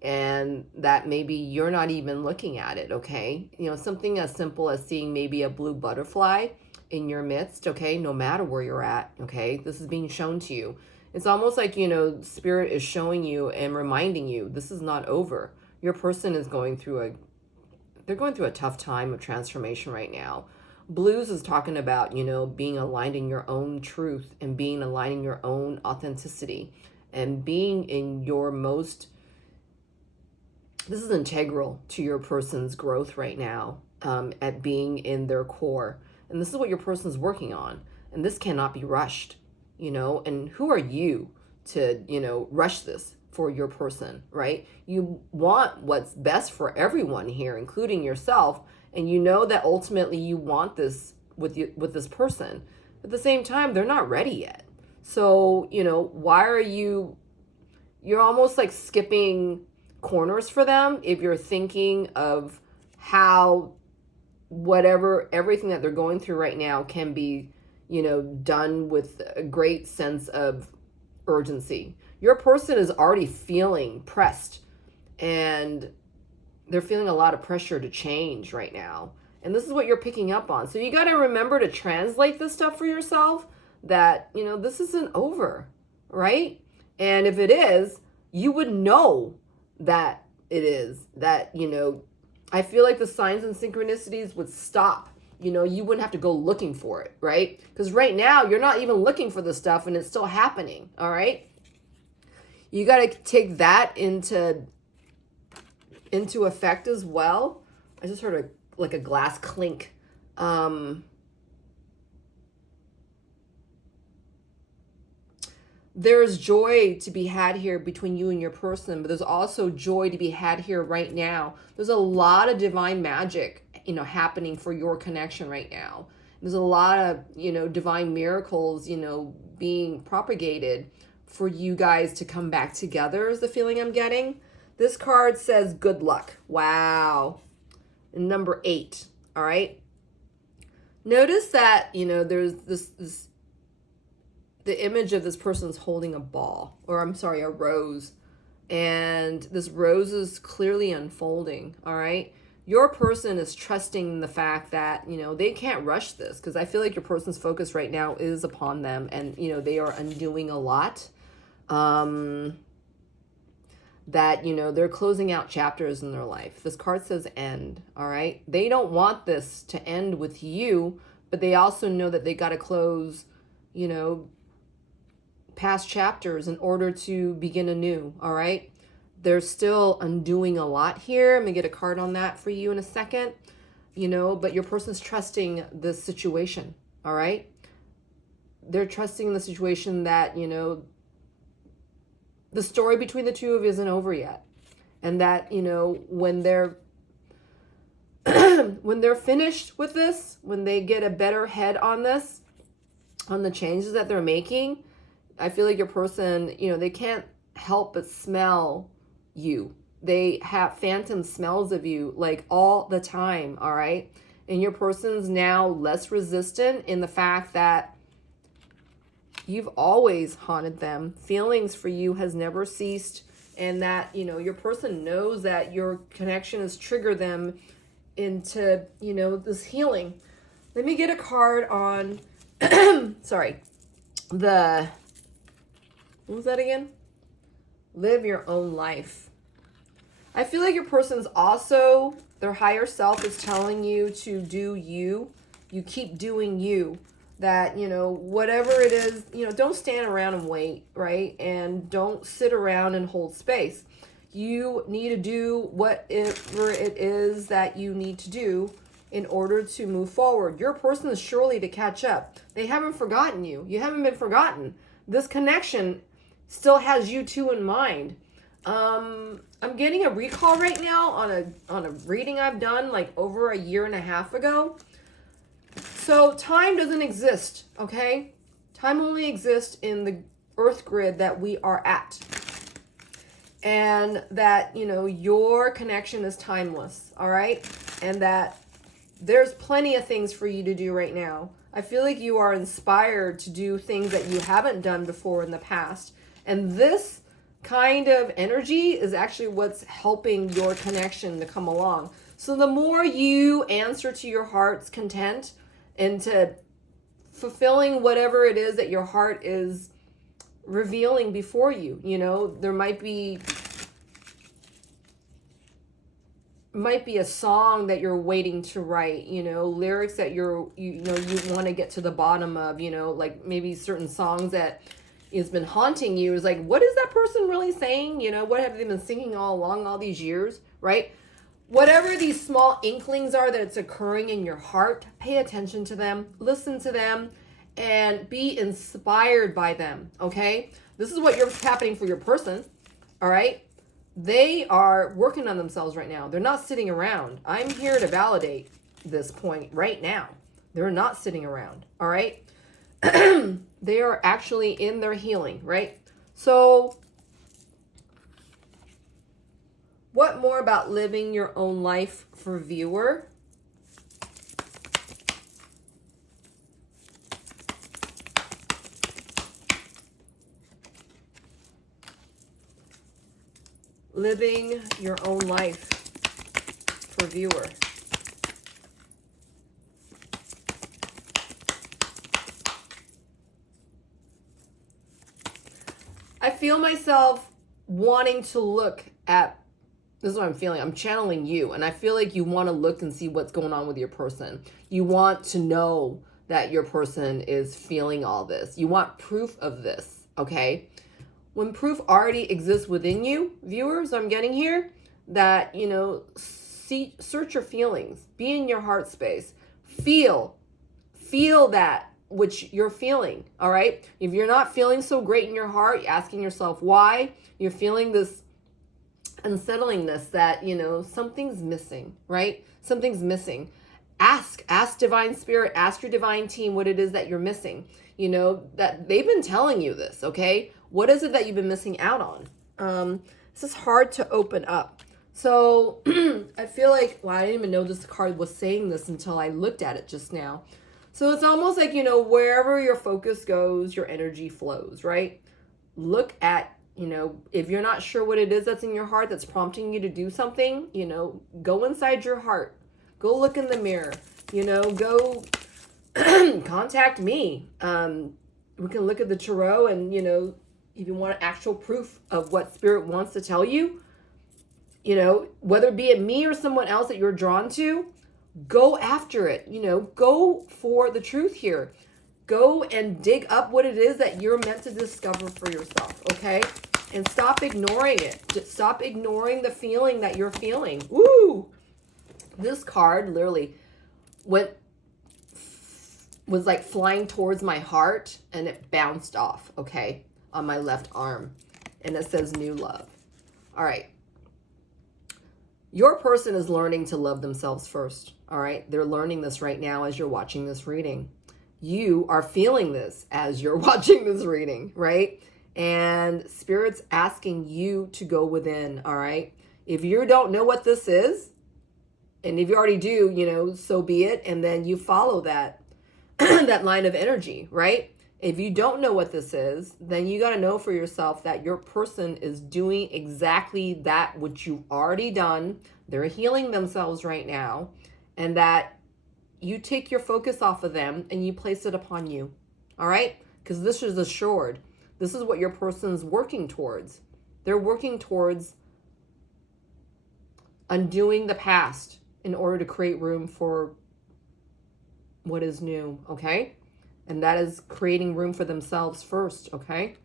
And that maybe you're not even looking at it, okay? You know, something as simple as seeing maybe a blue butterfly in your midst, okay, no matter where you're at, okay, this is being shown to you. It's almost like, you know, Spirit is showing you and reminding you this is not over. Your person is going through a tough time of transformation right now. Blues is talking about, you know, being aligned in your own truth and being aligned in your own authenticity and being in your most, this is integral to your person's growth right now, at being in their core. And this is what your person's working on. And this cannot be rushed, you know. And who are you to, you know, rush this for your person, right? You want what's best for everyone here, including yourself. And you know that ultimately you want this with this person. At the same time, they're not ready yet. So, you know, why are you're almost like skipping corners for them if you're thinking of how everything that they're going through right now can be, you know, done with a great sense of urgency. Your person is already feeling pressed, and they're feeling a lot of pressure to change right now. And this is what you're picking up on. So you got to remember to translate this stuff for yourself, that, you know, this isn't over, right? And if it is, you would know that it is. That, you know, I feel like the signs and synchronicities would stop. You know, you wouldn't have to go looking for it, right? Because right now you're not even looking for the stuff and it's still happening, all right? You got to take that into effect as well. I just heard like a glass clink. There's joy to be had here between you and your person, but there's also joy to be had here right now. There's a lot of divine magic, you know, happening for your connection right now. There's a lot of, you know, divine miracles, you know, being propagated for you guys to come back together is the feeling I'm getting. This card says good luck. Wow. And number 8. All right. Notice that, you know, there's this the image of this person's holding a ball, or I'm sorry, a rose. And this rose is clearly unfolding. All right. Your person is trusting the fact that, you know, they can't rush this, because I feel like your person's focus right now is upon them, and, you know, they are undoing a lot. That, you know, they're closing out chapters in their life. This card says end, all right? They don't want this to end with you, but they also know that they got to close, you know, past chapters in order to begin anew, all right? They're still undoing a lot here. I'm going to get a card on that for you in a second, you know, but your person's trusting this situation, all right? They're trusting the situation that, you know, the story between the two of you isn't over yet. And that, you know, when they're when they're finished with this, when they get a better head on this, on the changes that they're making, I feel like your person, you know, they can't help but smell you. They have phantom smells of you like all the time, all right? And your person's now less resistant in the fact that you've always haunted them. Feelings for you has never ceased. And that, you know, your person knows that your connection has triggered them into, you know, this healing. Let me get a card on, sorry, what was that again? Live your own life. I feel like your person's also, their higher self is telling you to do you. You keep doing you. That, you know, whatever it is, you know, don't stand around and wait, right? And don't sit around and hold space. You need to do whatever it is that you need to do in order to move forward. Your person is surely to catch up. They haven't forgotten you. You haven't been forgotten. This connection still has you two in mind. I'm getting a recall right now on a reading I've done like over a year and a half ago. So time doesn't exist, okay? Time only exists in the earth grid that we are at. And that, you know, your connection is timeless, all right? And that there's plenty of things for you to do right now. I feel like you are inspired to do things that you haven't done before in the past. And this kind of energy is actually what's helping your connection to come along. So the more you answer to your heart's content, into fulfilling whatever it is that your heart is revealing before you. You know, there might be a song that you're waiting to write, you know, lyrics that you want to get to the bottom of, you know, like maybe certain songs that has been haunting you is like, what is that person really saying? You know, what have they been singing all along all these years, right? Whatever these small inklings are that it's occurring in your heart, pay attention to them, listen to them, and be inspired by them, okay? This is what you're happening for your person, all right? They are working on themselves right now. They're not sitting around. I'm here to validate this point right now. They're not sitting around, all right? They are actually in their healing, right? So what more about living your own life for viewer? Living your own life for viewer. I feel myself wanting to look at, this is what I'm feeling. I'm channeling you, and I feel like you want to look and see what's going on with your person. You want to know that your person is feeling all this. You want proof of this, okay? When proof already exists within you, viewers, I'm getting here, that, you know, search your feelings. Be in your heart space. Feel that which you're feeling, all right? If you're not feeling so great in your heart, you're asking yourself why, you're feeling this unsettlingness that, you know, something's missing, right? Something's missing. Ask divine spirit, ask your divine team what it is that you're missing. You know, that they've been telling you this, okay? What is it that you've been missing out on? This is hard to open up. So I feel like, well, I didn't even know this card was saying this until I looked at it just now. So it's almost like, you know, wherever your focus goes, your energy flows, right? Look at, you know, if you're not sure what it is that's in your heart that's prompting you to do something, you know, go inside your heart. Go look in the mirror, you know, go contact me. We can look at the tarot and, you know, if you want actual proof of what spirit wants to tell you, you know, whether it be it me or someone else that you're drawn to, go after it, you know, go for the truth here. Go and dig up what it is that you're meant to discover for yourself, okay? And stop ignoring it. Just stop ignoring the feeling that you're feeling. Woo! This card literally was like flying towards my heart and it bounced off, okay, on my left arm. And it says new love. All right. Your person is learning to love themselves first, all right? They're learning this right now as you're watching this reading. You are feeling this as you're watching this reading, right? And Spirit's asking you to go within, all right? If you don't know what this is, and if you already do, you know, so be it. And then you follow that, that line of energy, right? If you don't know what this is, then you got to know for yourself that your person is doing exactly that which you've already done. They're healing themselves right now. And that you take your focus off of them and you place it upon you. All right? Because this is assured. This is what your person's working towards. They're working towards undoing the past in order to create room for what is new, okay? And that is creating room for themselves first, okay?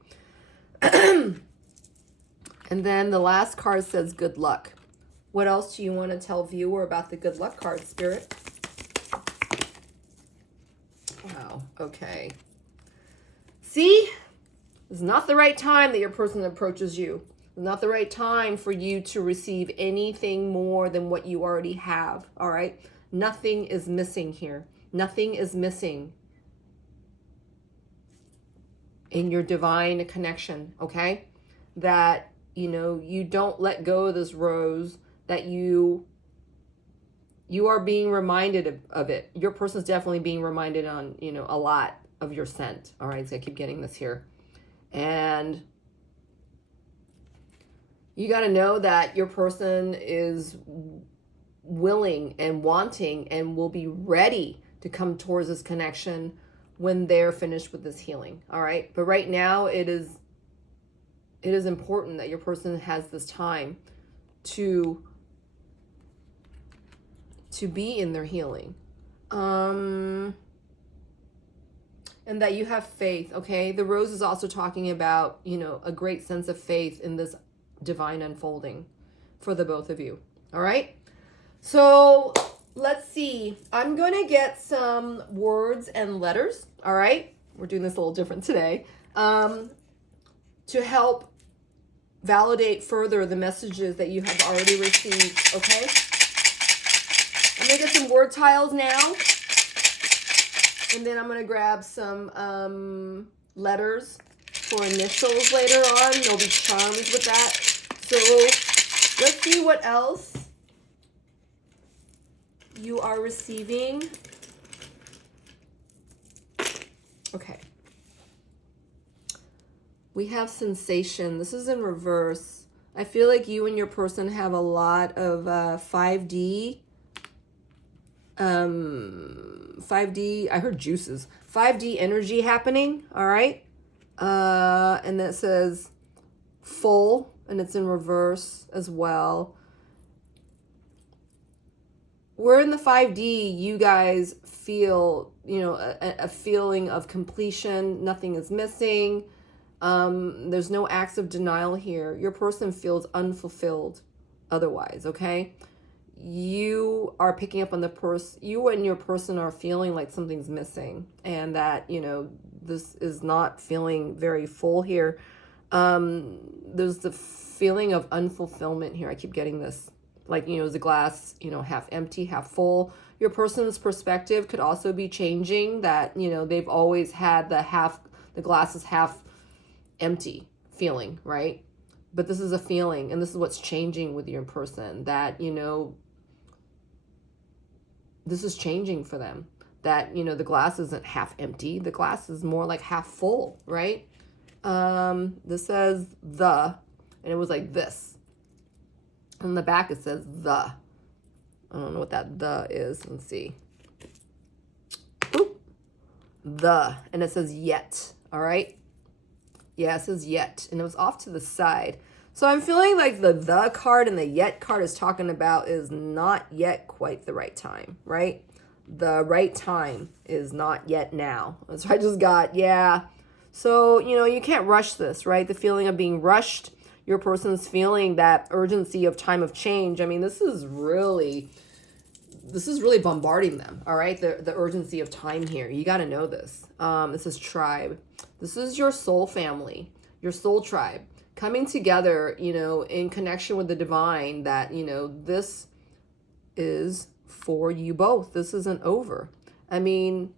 And then the last card says good luck. What else do you want to tell viewer about the good luck card, Spirit? Wow, okay. See? It's not the right time that your person approaches you. It's not the right time for you to receive anything more than what you already have, all right? Nothing is missing here. Nothing is missing in your divine connection, okay? That, you know, you don't let go of this rose, that you are being reminded of it. Your person's definitely being reminded on, you know, a lot of your scent, all right? So I keep getting this here. And you got to know that your person is willing and wanting and will be ready to come towards this connection when they're finished with this healing. All right. But right now it is important that your person has this time to be in their healing. And that you have faith. Okay. The rose is also talking about, you know, a great sense of faith in this divine unfolding for the both of you. All right. So let's see. I'm going to get some words and letters. All right. We're doing this a little different today. To help validate further the messages that you have already received. Okay. I'm going to get some word tiles now. And then I'm going to grab some letters for initials later on. There'll be charms with that. So let's see what else you are receiving. Okay. We have sensation. This is in reverse. I feel like you and your person have a lot of 5D. 5D, I heard juices. 5D energy happening, all right? And that says full, and it's in reverse as well. We're in the 5D, you guys feel, you know, a feeling of completion. Nothing is missing. There's no acts of denial here. Your person feels unfulfilled otherwise, okay? You are picking up on the person, you and your person are feeling like something's missing, and that, you know, this is not feeling very full here. There's the feeling of unfulfillment here. I keep getting this. Like, you know, is the glass, you know, half empty, half full? Your person's perspective could also be changing, that, you know, they've always had the glass is half empty feeling, right? But this is a feeling, and this is what's changing with your person, that, you know, this is changing for them. That, you know, the glass isn't half empty. The glass is more like half full, right? This says the, and it was like this. On the back it says the. I don't know what that the is. Let's see. Boop. The. And it says yet. All right. Yeah, it says yet. And it was off to the side. So I'm feeling like the card and the yet card is talking about is not yet quite the right time, right? The right time is not yet now. So I just got, yeah. So, you know, you can't rush this, right? The feeling of being rushed. Your person's feeling that urgency of time of change. I mean, this is really bombarding them, all right? The urgency of time here. You got to know this. This is tribe. This is your soul family, your soul tribe coming together, you know, in connection with the divine, that, you know, this is for you both. This isn't over. I mean,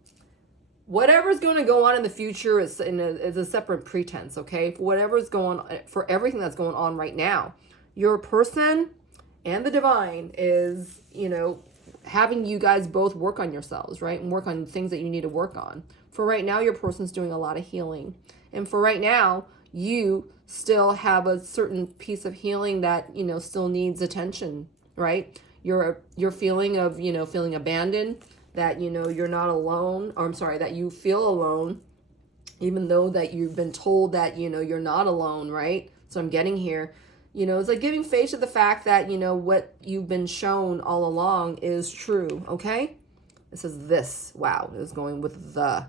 whatever's going to go on in the future is a separate pretense, okay? For whatever's going on, for everything that's going on right now, your person and the divine is, you know, having you guys both work on yourselves, right? And work on things that you need to work on. For right now, your person's doing a lot of healing. And for right now, you still have a certain piece of healing that, you know, still needs attention, right? Your feeling of, you know, feeling abandoned, that, you know, you're not alone, or I'm sorry, that you feel alone, even though that you've been told that, you know, you're not alone, right? So I'm getting here, you know, it's like giving faith to the fact that, you know, what you've been shown all along is true, okay? It says this, wow, it's going with the,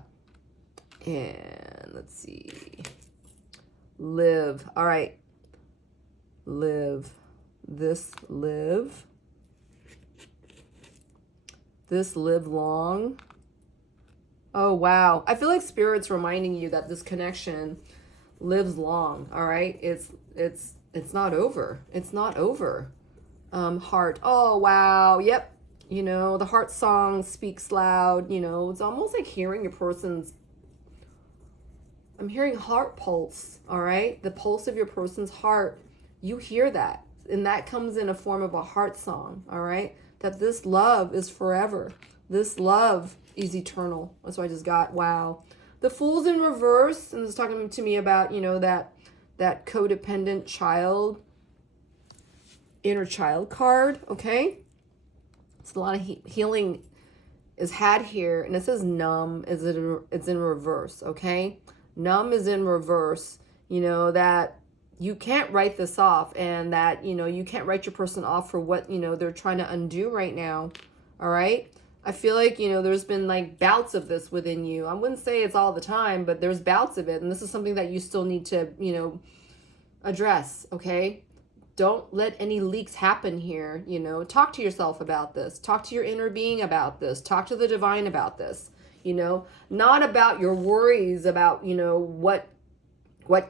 and let's see, live, all right, live, this live long. Oh, wow. I feel like Spirit's reminding you that this connection lives long, all right? It's not over. It's not over. Heart. Oh, wow. Yep. You know, the heart song speaks loud. You know, it's almost like hearing your person's, I'm hearing heart pulse, all right? The pulse of your person's heart. You hear that. And that comes in a form of a heart song, all right? That this love is forever. This love is eternal. That's what I just got. Wow. The Fool's in reverse, and it's talking to me about, you know, that codependent child, inner child card, okay? It's a lot of healing is had here, and it says numb, it's in reverse, okay? Numb is in reverse, you know, that you can't write this off, and that, you know, you can't write your person off for what, you know, they're trying to undo right now, all right? I feel like, you know, there's been like bouts of this within you. I wouldn't say it's all the time, but there's bouts of it, and this is something that you still need to, you know, address, okay? Don't let any leaks happen here, you know? Talk to yourself about this. Talk to your inner being about this. Talk to the divine about this, you know? Not about your worries about, you know, what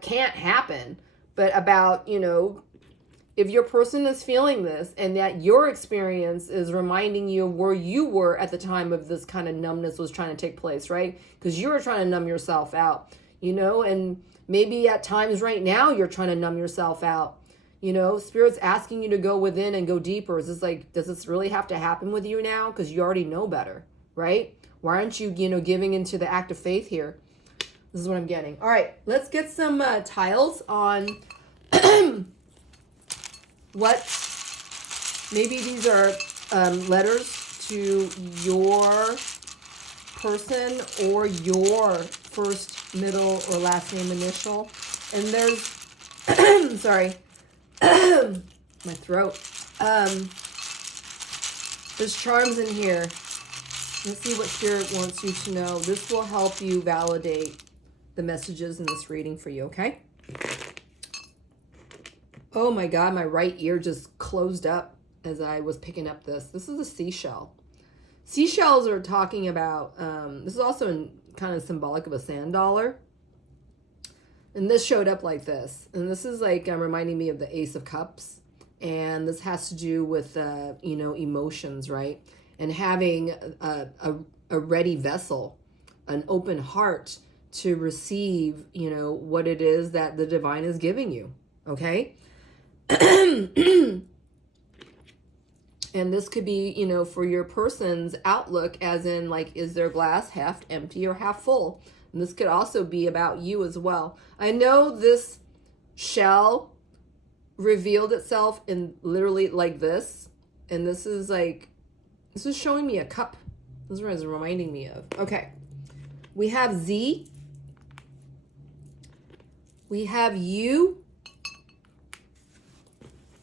can't happen, but about, you know, if your person is feeling this and that your experience is reminding you of where you were at the time of this kind of numbness was trying to take place, right? Because you were trying to numb yourself out, you know, and maybe at times right now you're trying to numb yourself out, you know, Spirit's asking you to go within and go deeper. Is this like, does this really have to happen with you now? Because you already know better, right? Why aren't you, you know, giving into the act of faith here? This is what I'm getting. All right, let's get some tiles on what, maybe these are letters to your person or your first, middle, or last name initial. And there's Sorry. My throat. There's charms in here. Let's see what Spirit wants you to know. This will help you validate the messages in this reading for you, okay? Oh my God, my right ear just closed up as I was picking up this. This is a seashell. Seashells are talking about, this is also kind of symbolic of a sand dollar. And this showed up like this. And this is like reminding me of the Ace of Cups. And this has to do with, you know, emotions, right? And having a ready vessel, an open heart to receive, you know, what it is that the divine is giving you, okay? And this could be, you know, for your person's outlook, as in like, is their glass half empty or half full? And this could also be about you as well. I know this shell revealed itself in literally like this. And this is like, this is showing me a cup. This is what it's reminding me of. Okay. We have Z. We have U.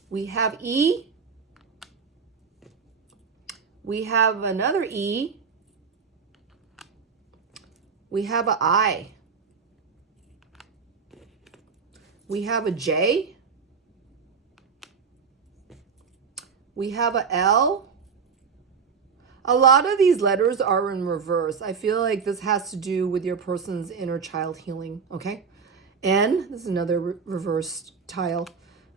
We have E. We have another E. We have a I. We have a J. We have a L. A lot of these letters are in reverse. I feel like this has to do with your person's inner child healing, okay? N, this is another reversed tile.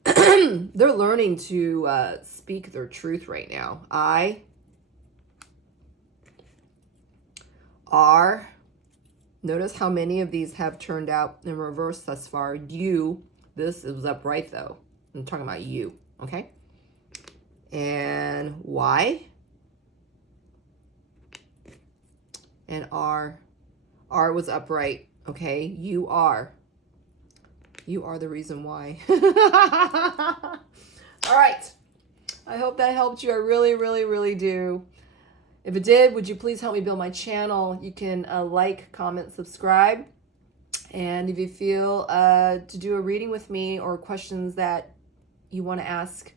They're learning to speak their truth right now. I, R. Notice how many of these have turned out in reverse thus far. U, this is upright though. I'm talking about you, okay? And Y. And R. R was upright, okay? You are. You are the reason why. All right. I hope that helped you. I really, really, really do. If it did, would you please help me build my channel? You can like, comment, subscribe. And if you feel to do a reading with me or questions that you want to ask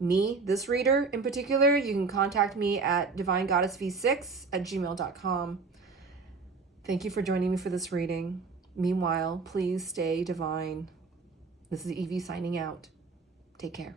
me, this reader in particular, you can contact me at divinegoddessv6@gmail.com. Thank you for joining me for this reading. Meanwhile, please stay divine. This is Evie signing out. Take care.